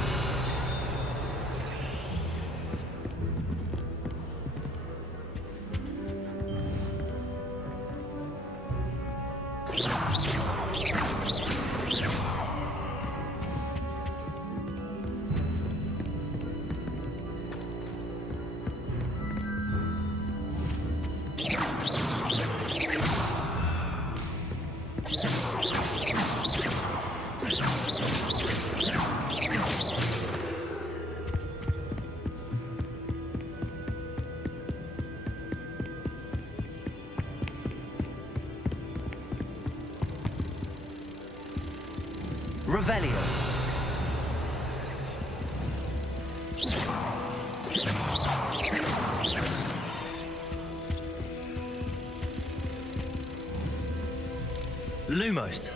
Revelio. Lumos.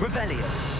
Revelio.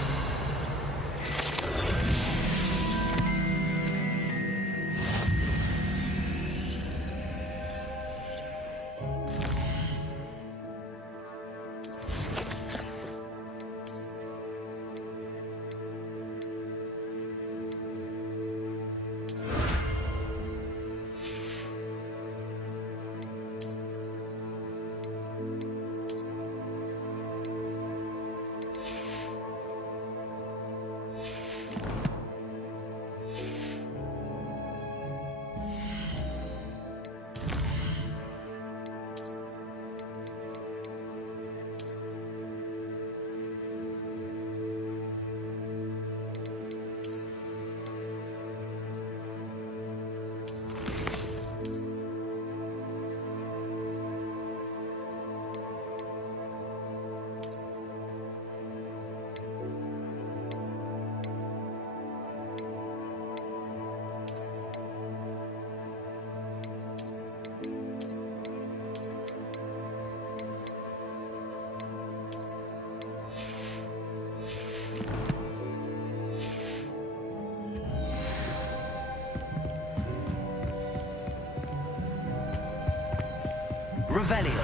Revelio.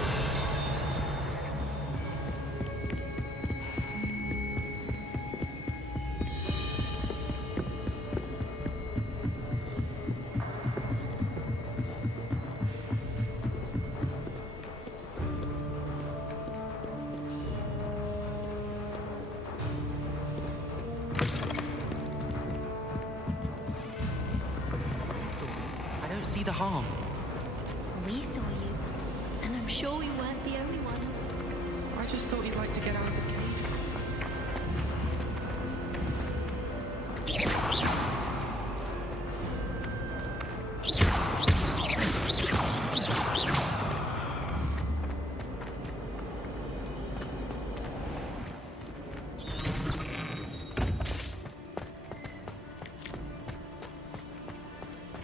I don't see the harm. We saw you, and I'm sure we weren't the only ones. I just thought he'd like to get out of his cage.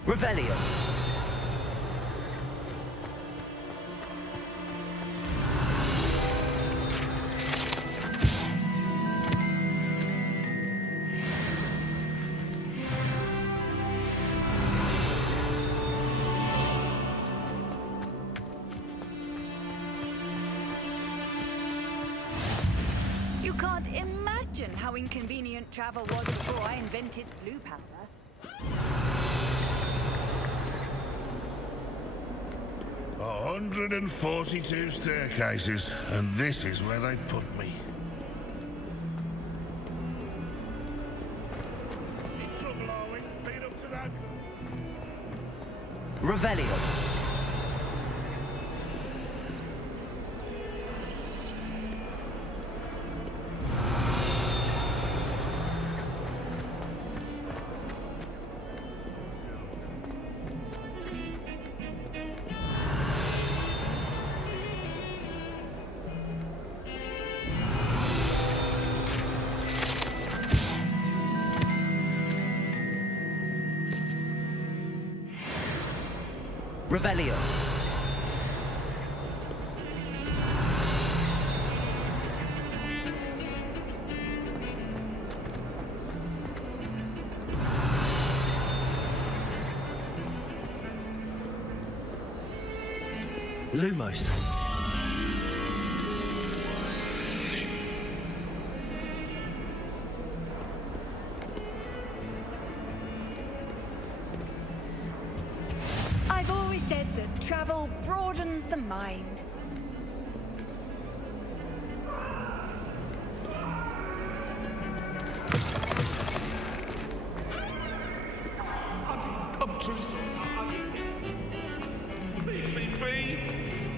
Revelio. You can't imagine how inconvenient travel was before I invented blue powder. 142 staircases, and this is where they put me. In trouble, are we? Been up to that? Revelio. Revelio. Lumos. I've always said that travel broadens the mind.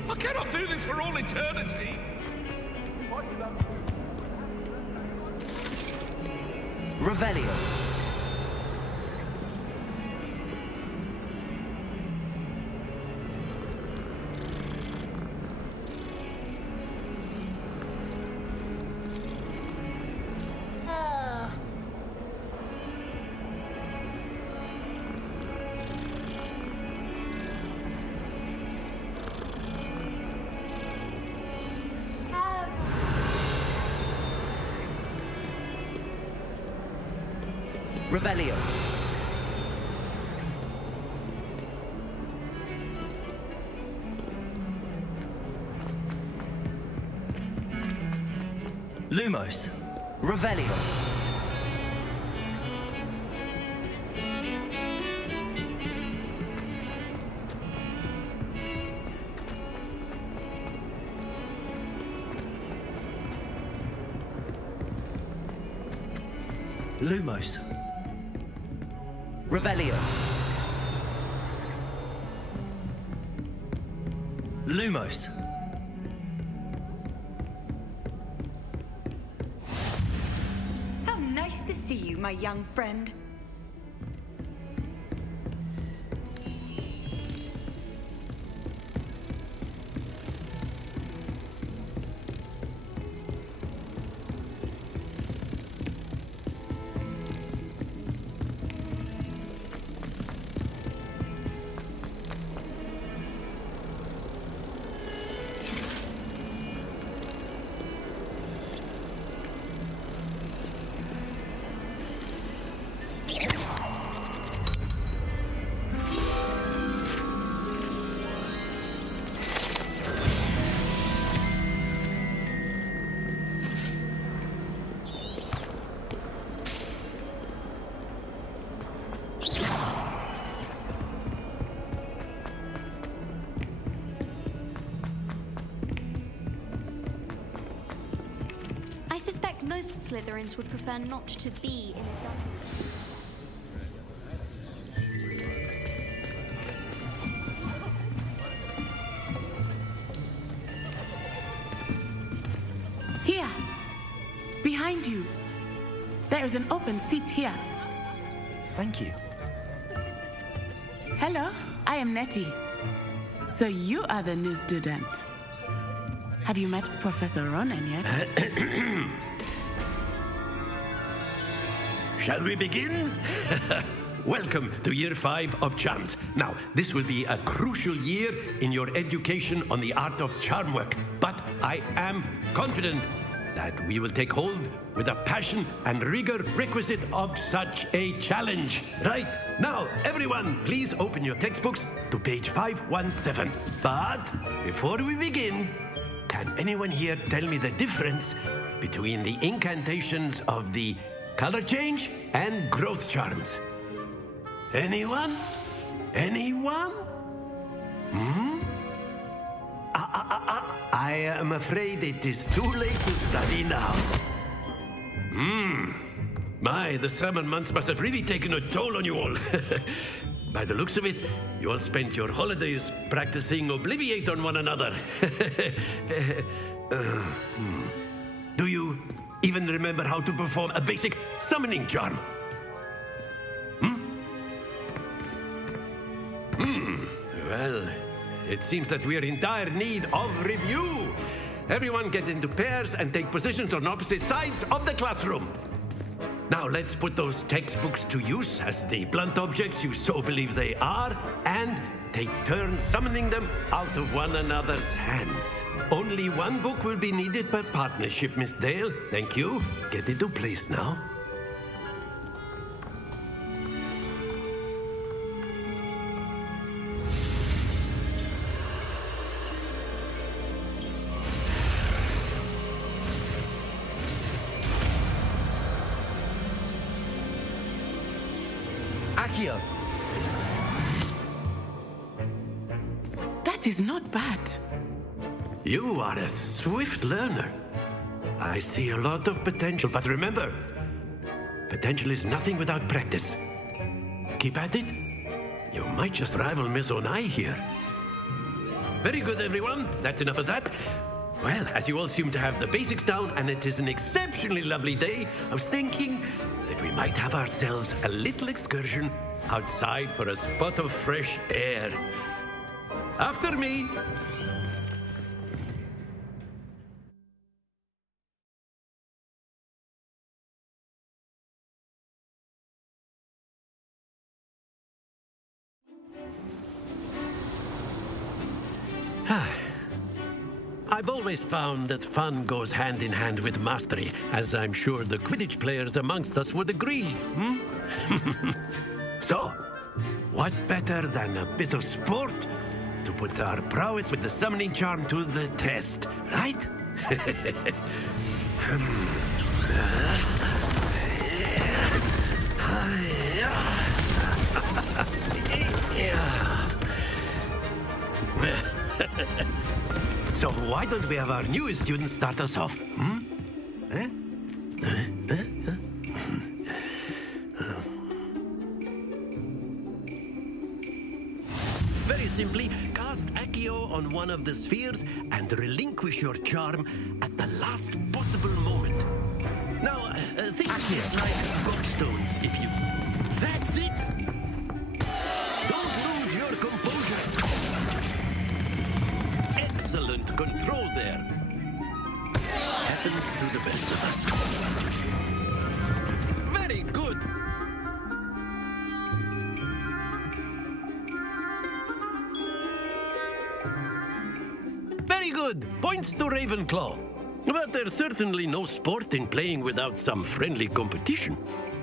I cannot do this for all eternity. Revelio. Revelio. Lumos. Revelio. Lumos. Revelio. Lumos. How nice to see you, my young friend. Slytherins would prefer not to be in a dungeon. Here! Behind you! There is an open seat here. Thank you. Hello, I am Nettie. So you are the new student. Have you met Professor Ronen yet? Shall we begin? Welcome to Year 5 of Charms. Now, this will be a crucial year in your education on the art of charm work, but I am confident that we will take hold with the passion and rigor requisite of such a challenge. Right, now, everyone, please open your textbooks to page 517. But before we begin, can anyone here tell me the difference between the incantations of the color change and growth charms? Anyone? Anyone? I am afraid it is too late to study now. My, the summer months must have really taken a toll on you all. By the looks of it, you all spent your holidays practicing Obliviate on one another. Do you even remember how to perform a basic summoning charm? Well, it seems that we are in dire need of review. Everyone get into pairs and take positions on opposite sides of the classroom. Now let's put those textbooks to use as the blunt objects you so believe they are, and take turns summoning them out of one another's hands. Only one book will be needed per partnership, Miss Dale. Thank you. Get into place now. Accio. That is not bad. You are a swift learner. I see a lot of potential, but remember, potential is nothing without practice. Keep at it. You might just rival Miss Onai here. Very good, everyone. That's enough of that. Well, as you all seem to have the basics down, and it is an exceptionally lovely day, I was thinking that we might have ourselves a little excursion outside for a spot of fresh air. After me. I've always found that fun goes hand in hand with mastery, as I'm sure the Quidditch players amongst us would agree. So, what better than a bit of sport to put our prowess with the summoning charm to the test, right? So why don't we have our newest student start us off? Very simply, cast Accio on one of the spheres and relinquish your charm at the last possible moment. Now, think of it like gobstones, if you... That's it! Don't lose your composure! Excellent control there. Happens to the best of us. Very good. Very good. Points to Ravenclaw. But there's certainly no sport in playing without some friendly competition.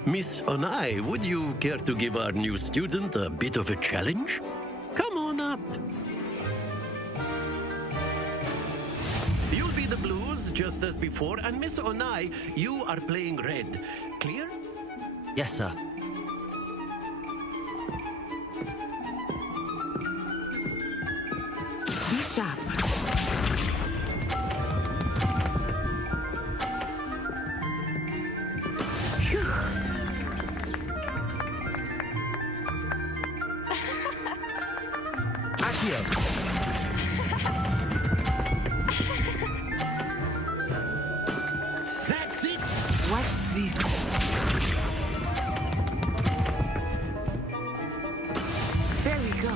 Miss Onai, would you care to give our new student a bit of a challenge? Come on up. You'll be the blues, just as before, and Miss Onai, you are playing red. Clear? Yes, sir. Be sharp. That's it! Watch this. There we go.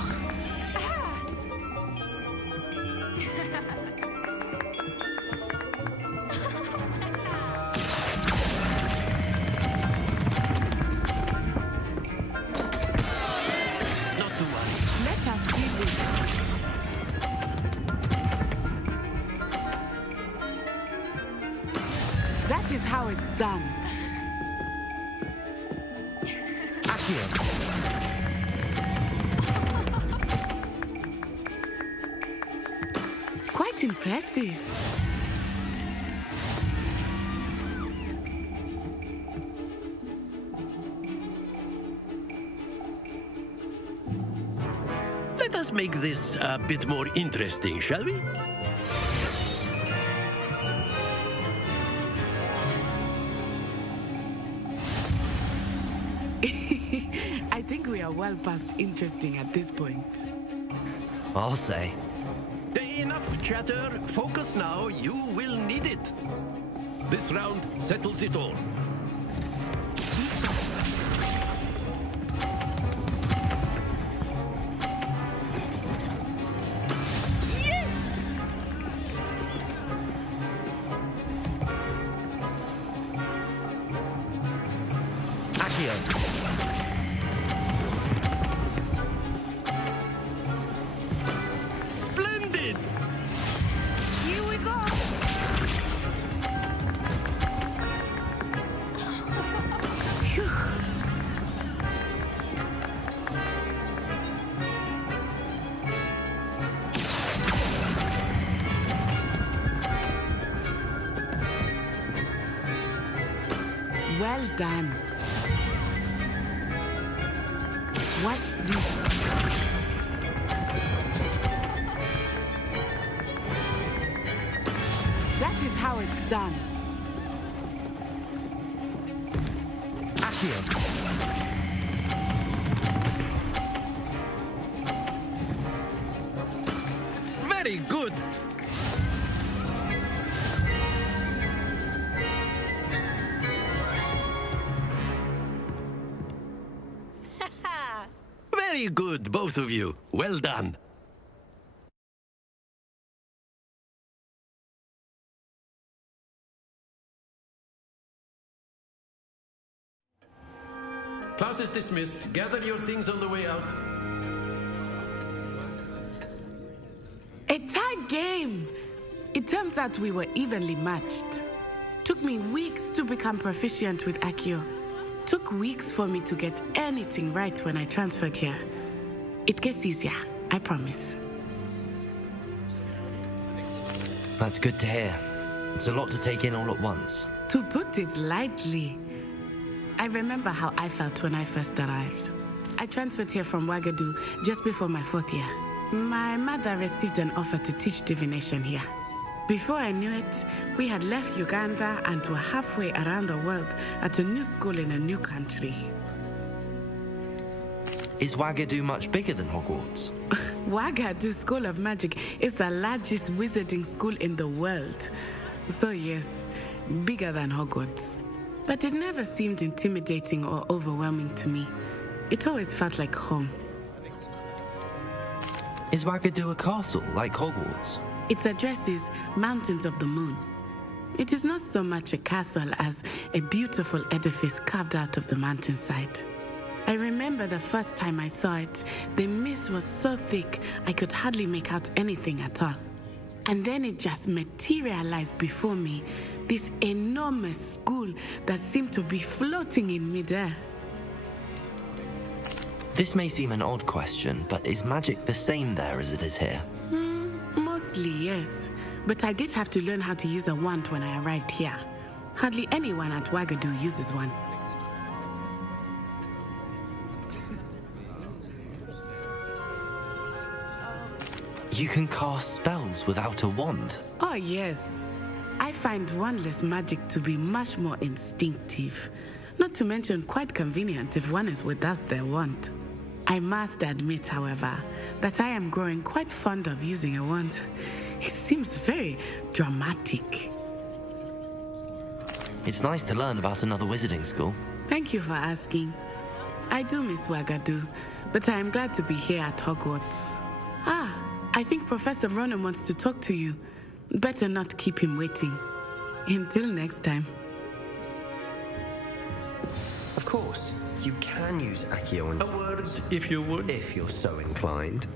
Not to worry. Let us see this. That is how it's done. Quite impressive. Let us make this a bit more interesting, shall we? I think we are well past interesting at this point. I'll say. Enough chatter. Focus now. You will need it. This round settles it all. Splendid! Here we go. Phew. Well done. Watch this. That is how it's done. Very good. Very good, both of you. Well done. Class is dismissed. Gather your things on the way out. A tie game! It turns out we were evenly matched. Took me weeks to become proficient with Accio. Took weeks for me to get anything right when I transferred here. It gets easier, I promise. That's good to hear. It's a lot to take in all at once. To put it lightly, I remember how I felt when I first arrived. I transferred here from Wagadu just before my 4th year. My mother received an offer to teach divination here. Before I knew it, we had left Uganda and were halfway around the world at a new school in a new country. Is Wagadu much bigger than Hogwarts? Wagadu School of Magic is the largest wizarding school in the world. So yes, bigger than Hogwarts. But it never seemed intimidating or overwhelming to me. It always felt like home. Is Wagadu a castle like Hogwarts? Its address is Mountains of the Moon. It is not so much a castle as a beautiful edifice carved out of the mountainside. I remember the first time I saw it, the mist was so thick I could hardly make out anything at all. And then it just materialized before me, this enormous school that seemed to be floating in midair. This may seem an odd question, but is magic the same there as it is here? Mostly, yes. But I did have to learn how to use a wand when I arrived here. Hardly anyone at Wagadu uses one. You can cast spells without a wand? Oh, yes. I find wandless magic to be much more instinctive. Not to mention quite convenient if one is without their wand. I must admit, however, that I am growing quite fond of using a wand. It seems very dramatic. It's nice to learn about another wizarding school. Thank you for asking. I do miss Wagadu, but I am glad to be here at Hogwarts. I think Professor Ronen wants to talk to you. Better not keep him waiting. Until next time. Of course, you can use Accio and... A word, if you would. If you're so inclined.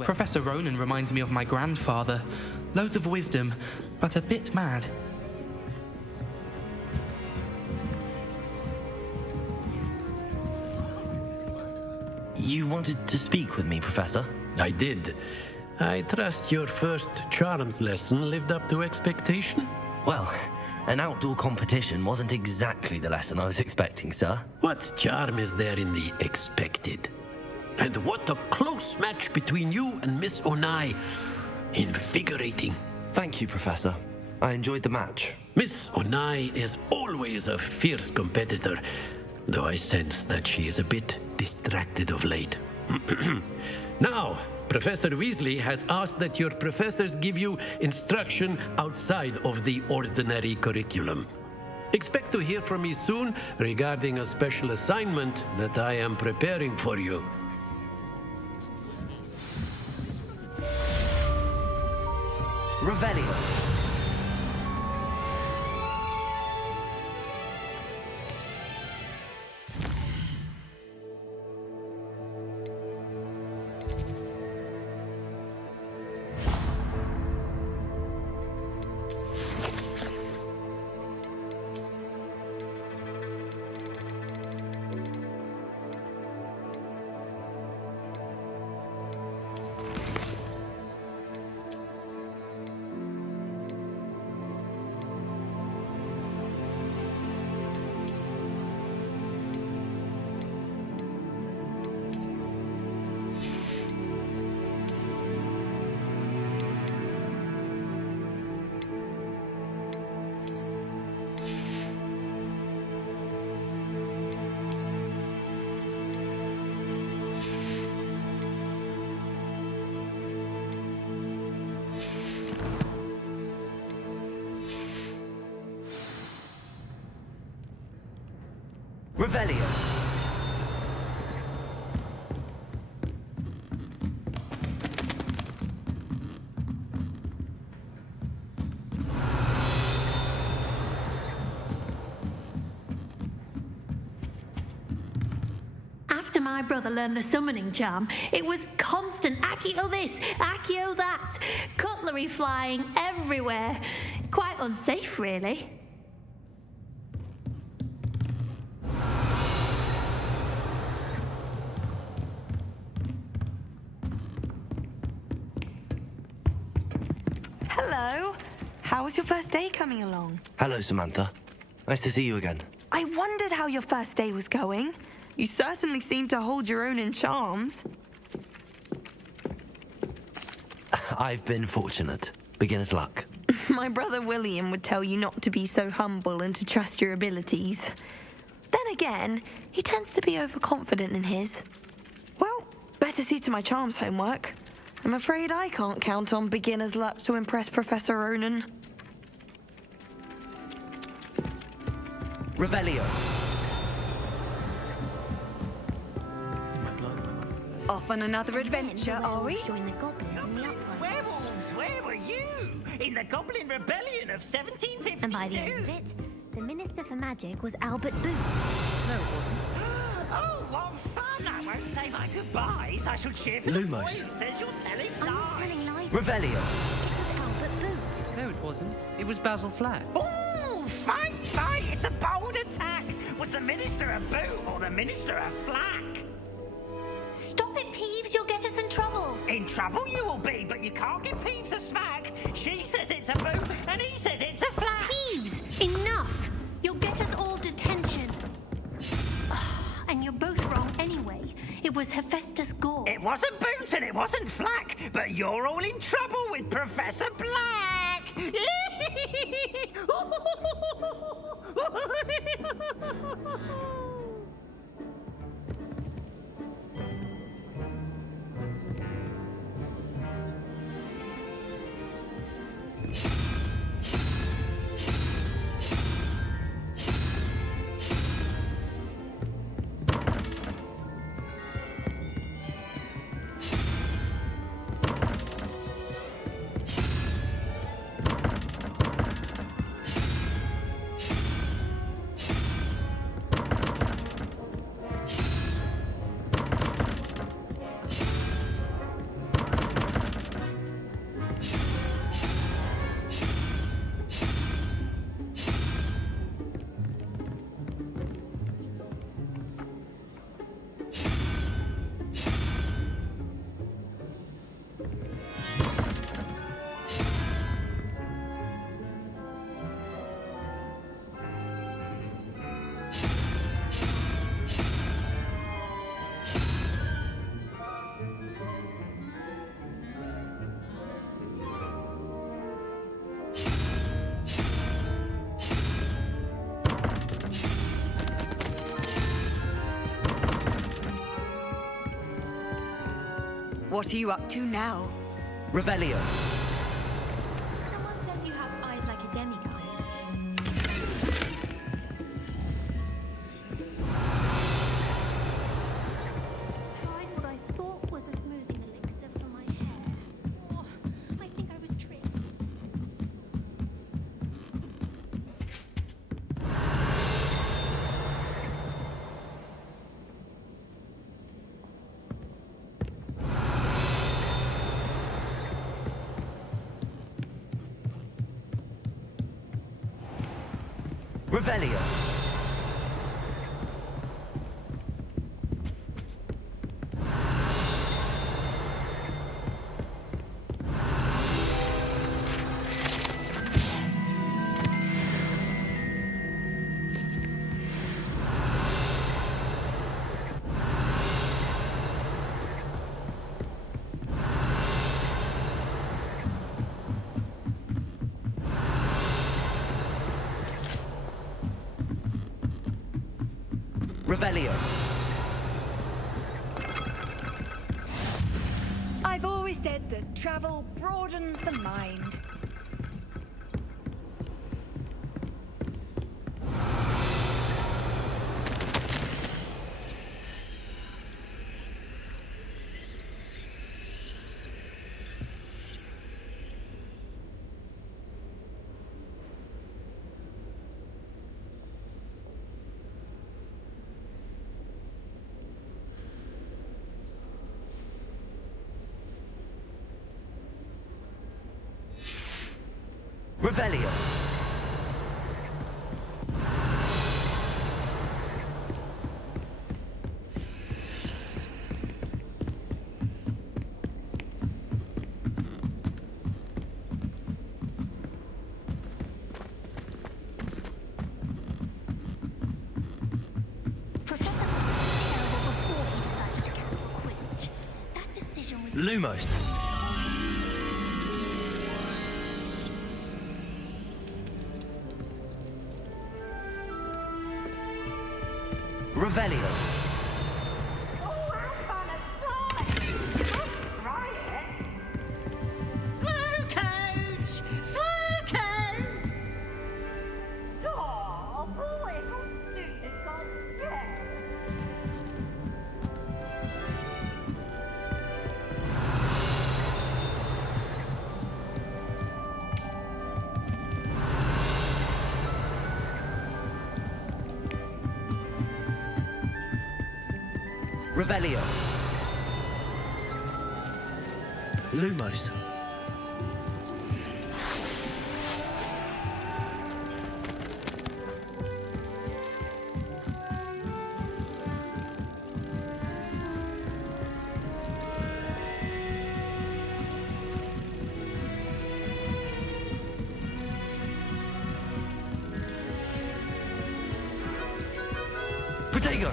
Professor Ronen reminds me of my grandfather. Loads of wisdom, but a bit mad. You wanted to speak with me, Professor? I did. I trust your first charms lesson lived up to expectation? Well, an outdoor competition wasn't exactly the lesson I was expecting, sir. What charm is there in the expected? And what a close match between you and Miss Onai. Invigorating. Thank you, Professor. I enjoyed the match. Miss Onai is always a fierce competitor, though I sense that she is a bit distracted of late. Now, Professor Weasley has asked that your professors give you instruction outside of the ordinary curriculum. Expect to hear from me soon regarding a special assignment that I am preparing for you. Revelio. Revelio. After my brother learned the summoning charm, it was constant Accio this, Accio that, cutlery flying everywhere. Quite unsafe, really. Hello. How was your first day coming along? Hello, Samantha. Nice to see you again. I wondered how your first day was going. You certainly seem to hold your own in charms. I've been fortunate. Beginner's luck. My brother William would tell you not to be so humble and to trust your abilities. Then again, he tends to be overconfident in his. Well, better see to my charms homework. I'm afraid I can't count on beginner's luck to impress Professor Ronen. Revelio. Off on another adventure, are we? Werewolves, where were you? In the Goblin Rebellion of 1752. And by the end of it, the Minister for Magic was Albert Boot. No, it wasn't. Oh, what fun! I won't say my goodbyes. I shall cheerfully. Lumos. It says you're telling I'm not lies. telling lies. Revelio. It was Albert Boot. No, it wasn't. It was Basil Flack. Ooh, fight! It's a bold attack. Was the Minister a boot or the Minister a flack? Stop it, Peeves. You'll get us in trouble. In trouble you will be, but you can't give Peeves a smack. She says it's a boot, and he says it's a flack. Peeves, enough. You'll get us all detention. And you're both wrong anyway. It was Hephaestus Gore. It wasn't boot and it wasn't flack, but you're all in trouble with Professor Black. What are you up to now? Revelio. Someone says you have eyes like a demiguise. Tried what I thought was a smoothing elixir for my hair. Oh, I think I was tricked. Revelio. Revelio. I've always said that travel broadens the mind. Revelio. Professor was terrible before he decided to cancel Quidditch. That decision was... Lumos. Revelio. Slow coach! Slow coach! Oh, boy, how stupid got scared. Revelio. Lumos. Protego.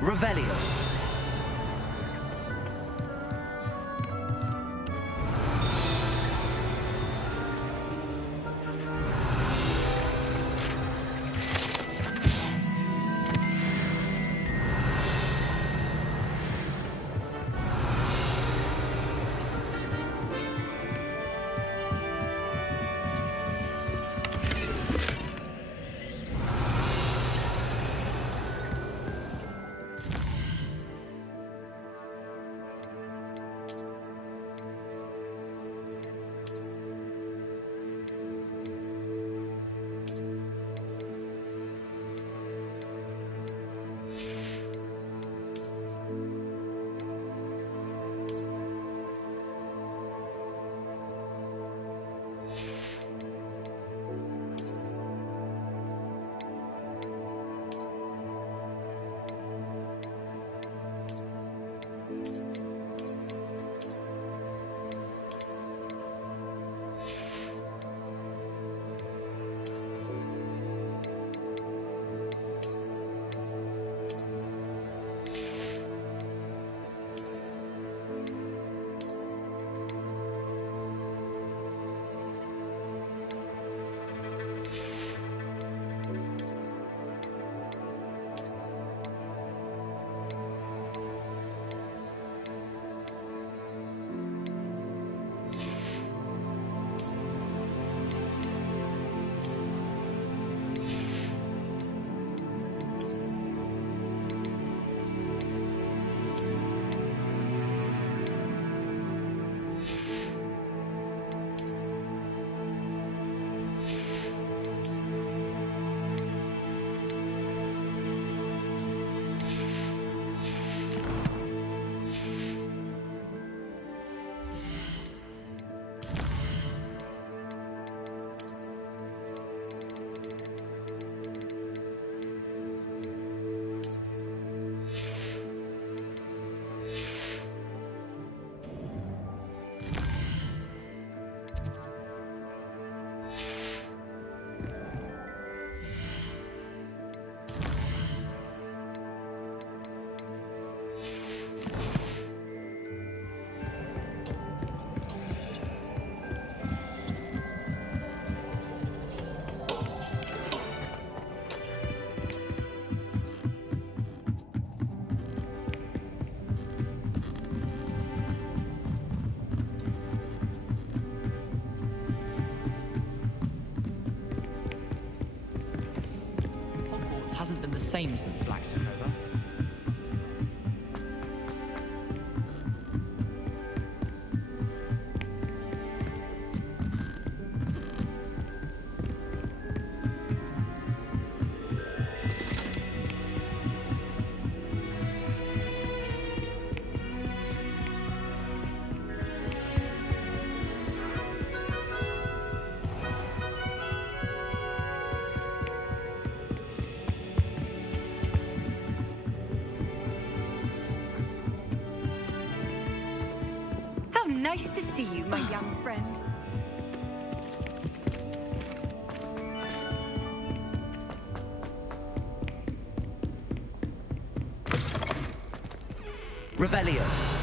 Revelio. Hogwarts hasn't been the same since the Black took over. How nice to see you, my young friend. Revelio.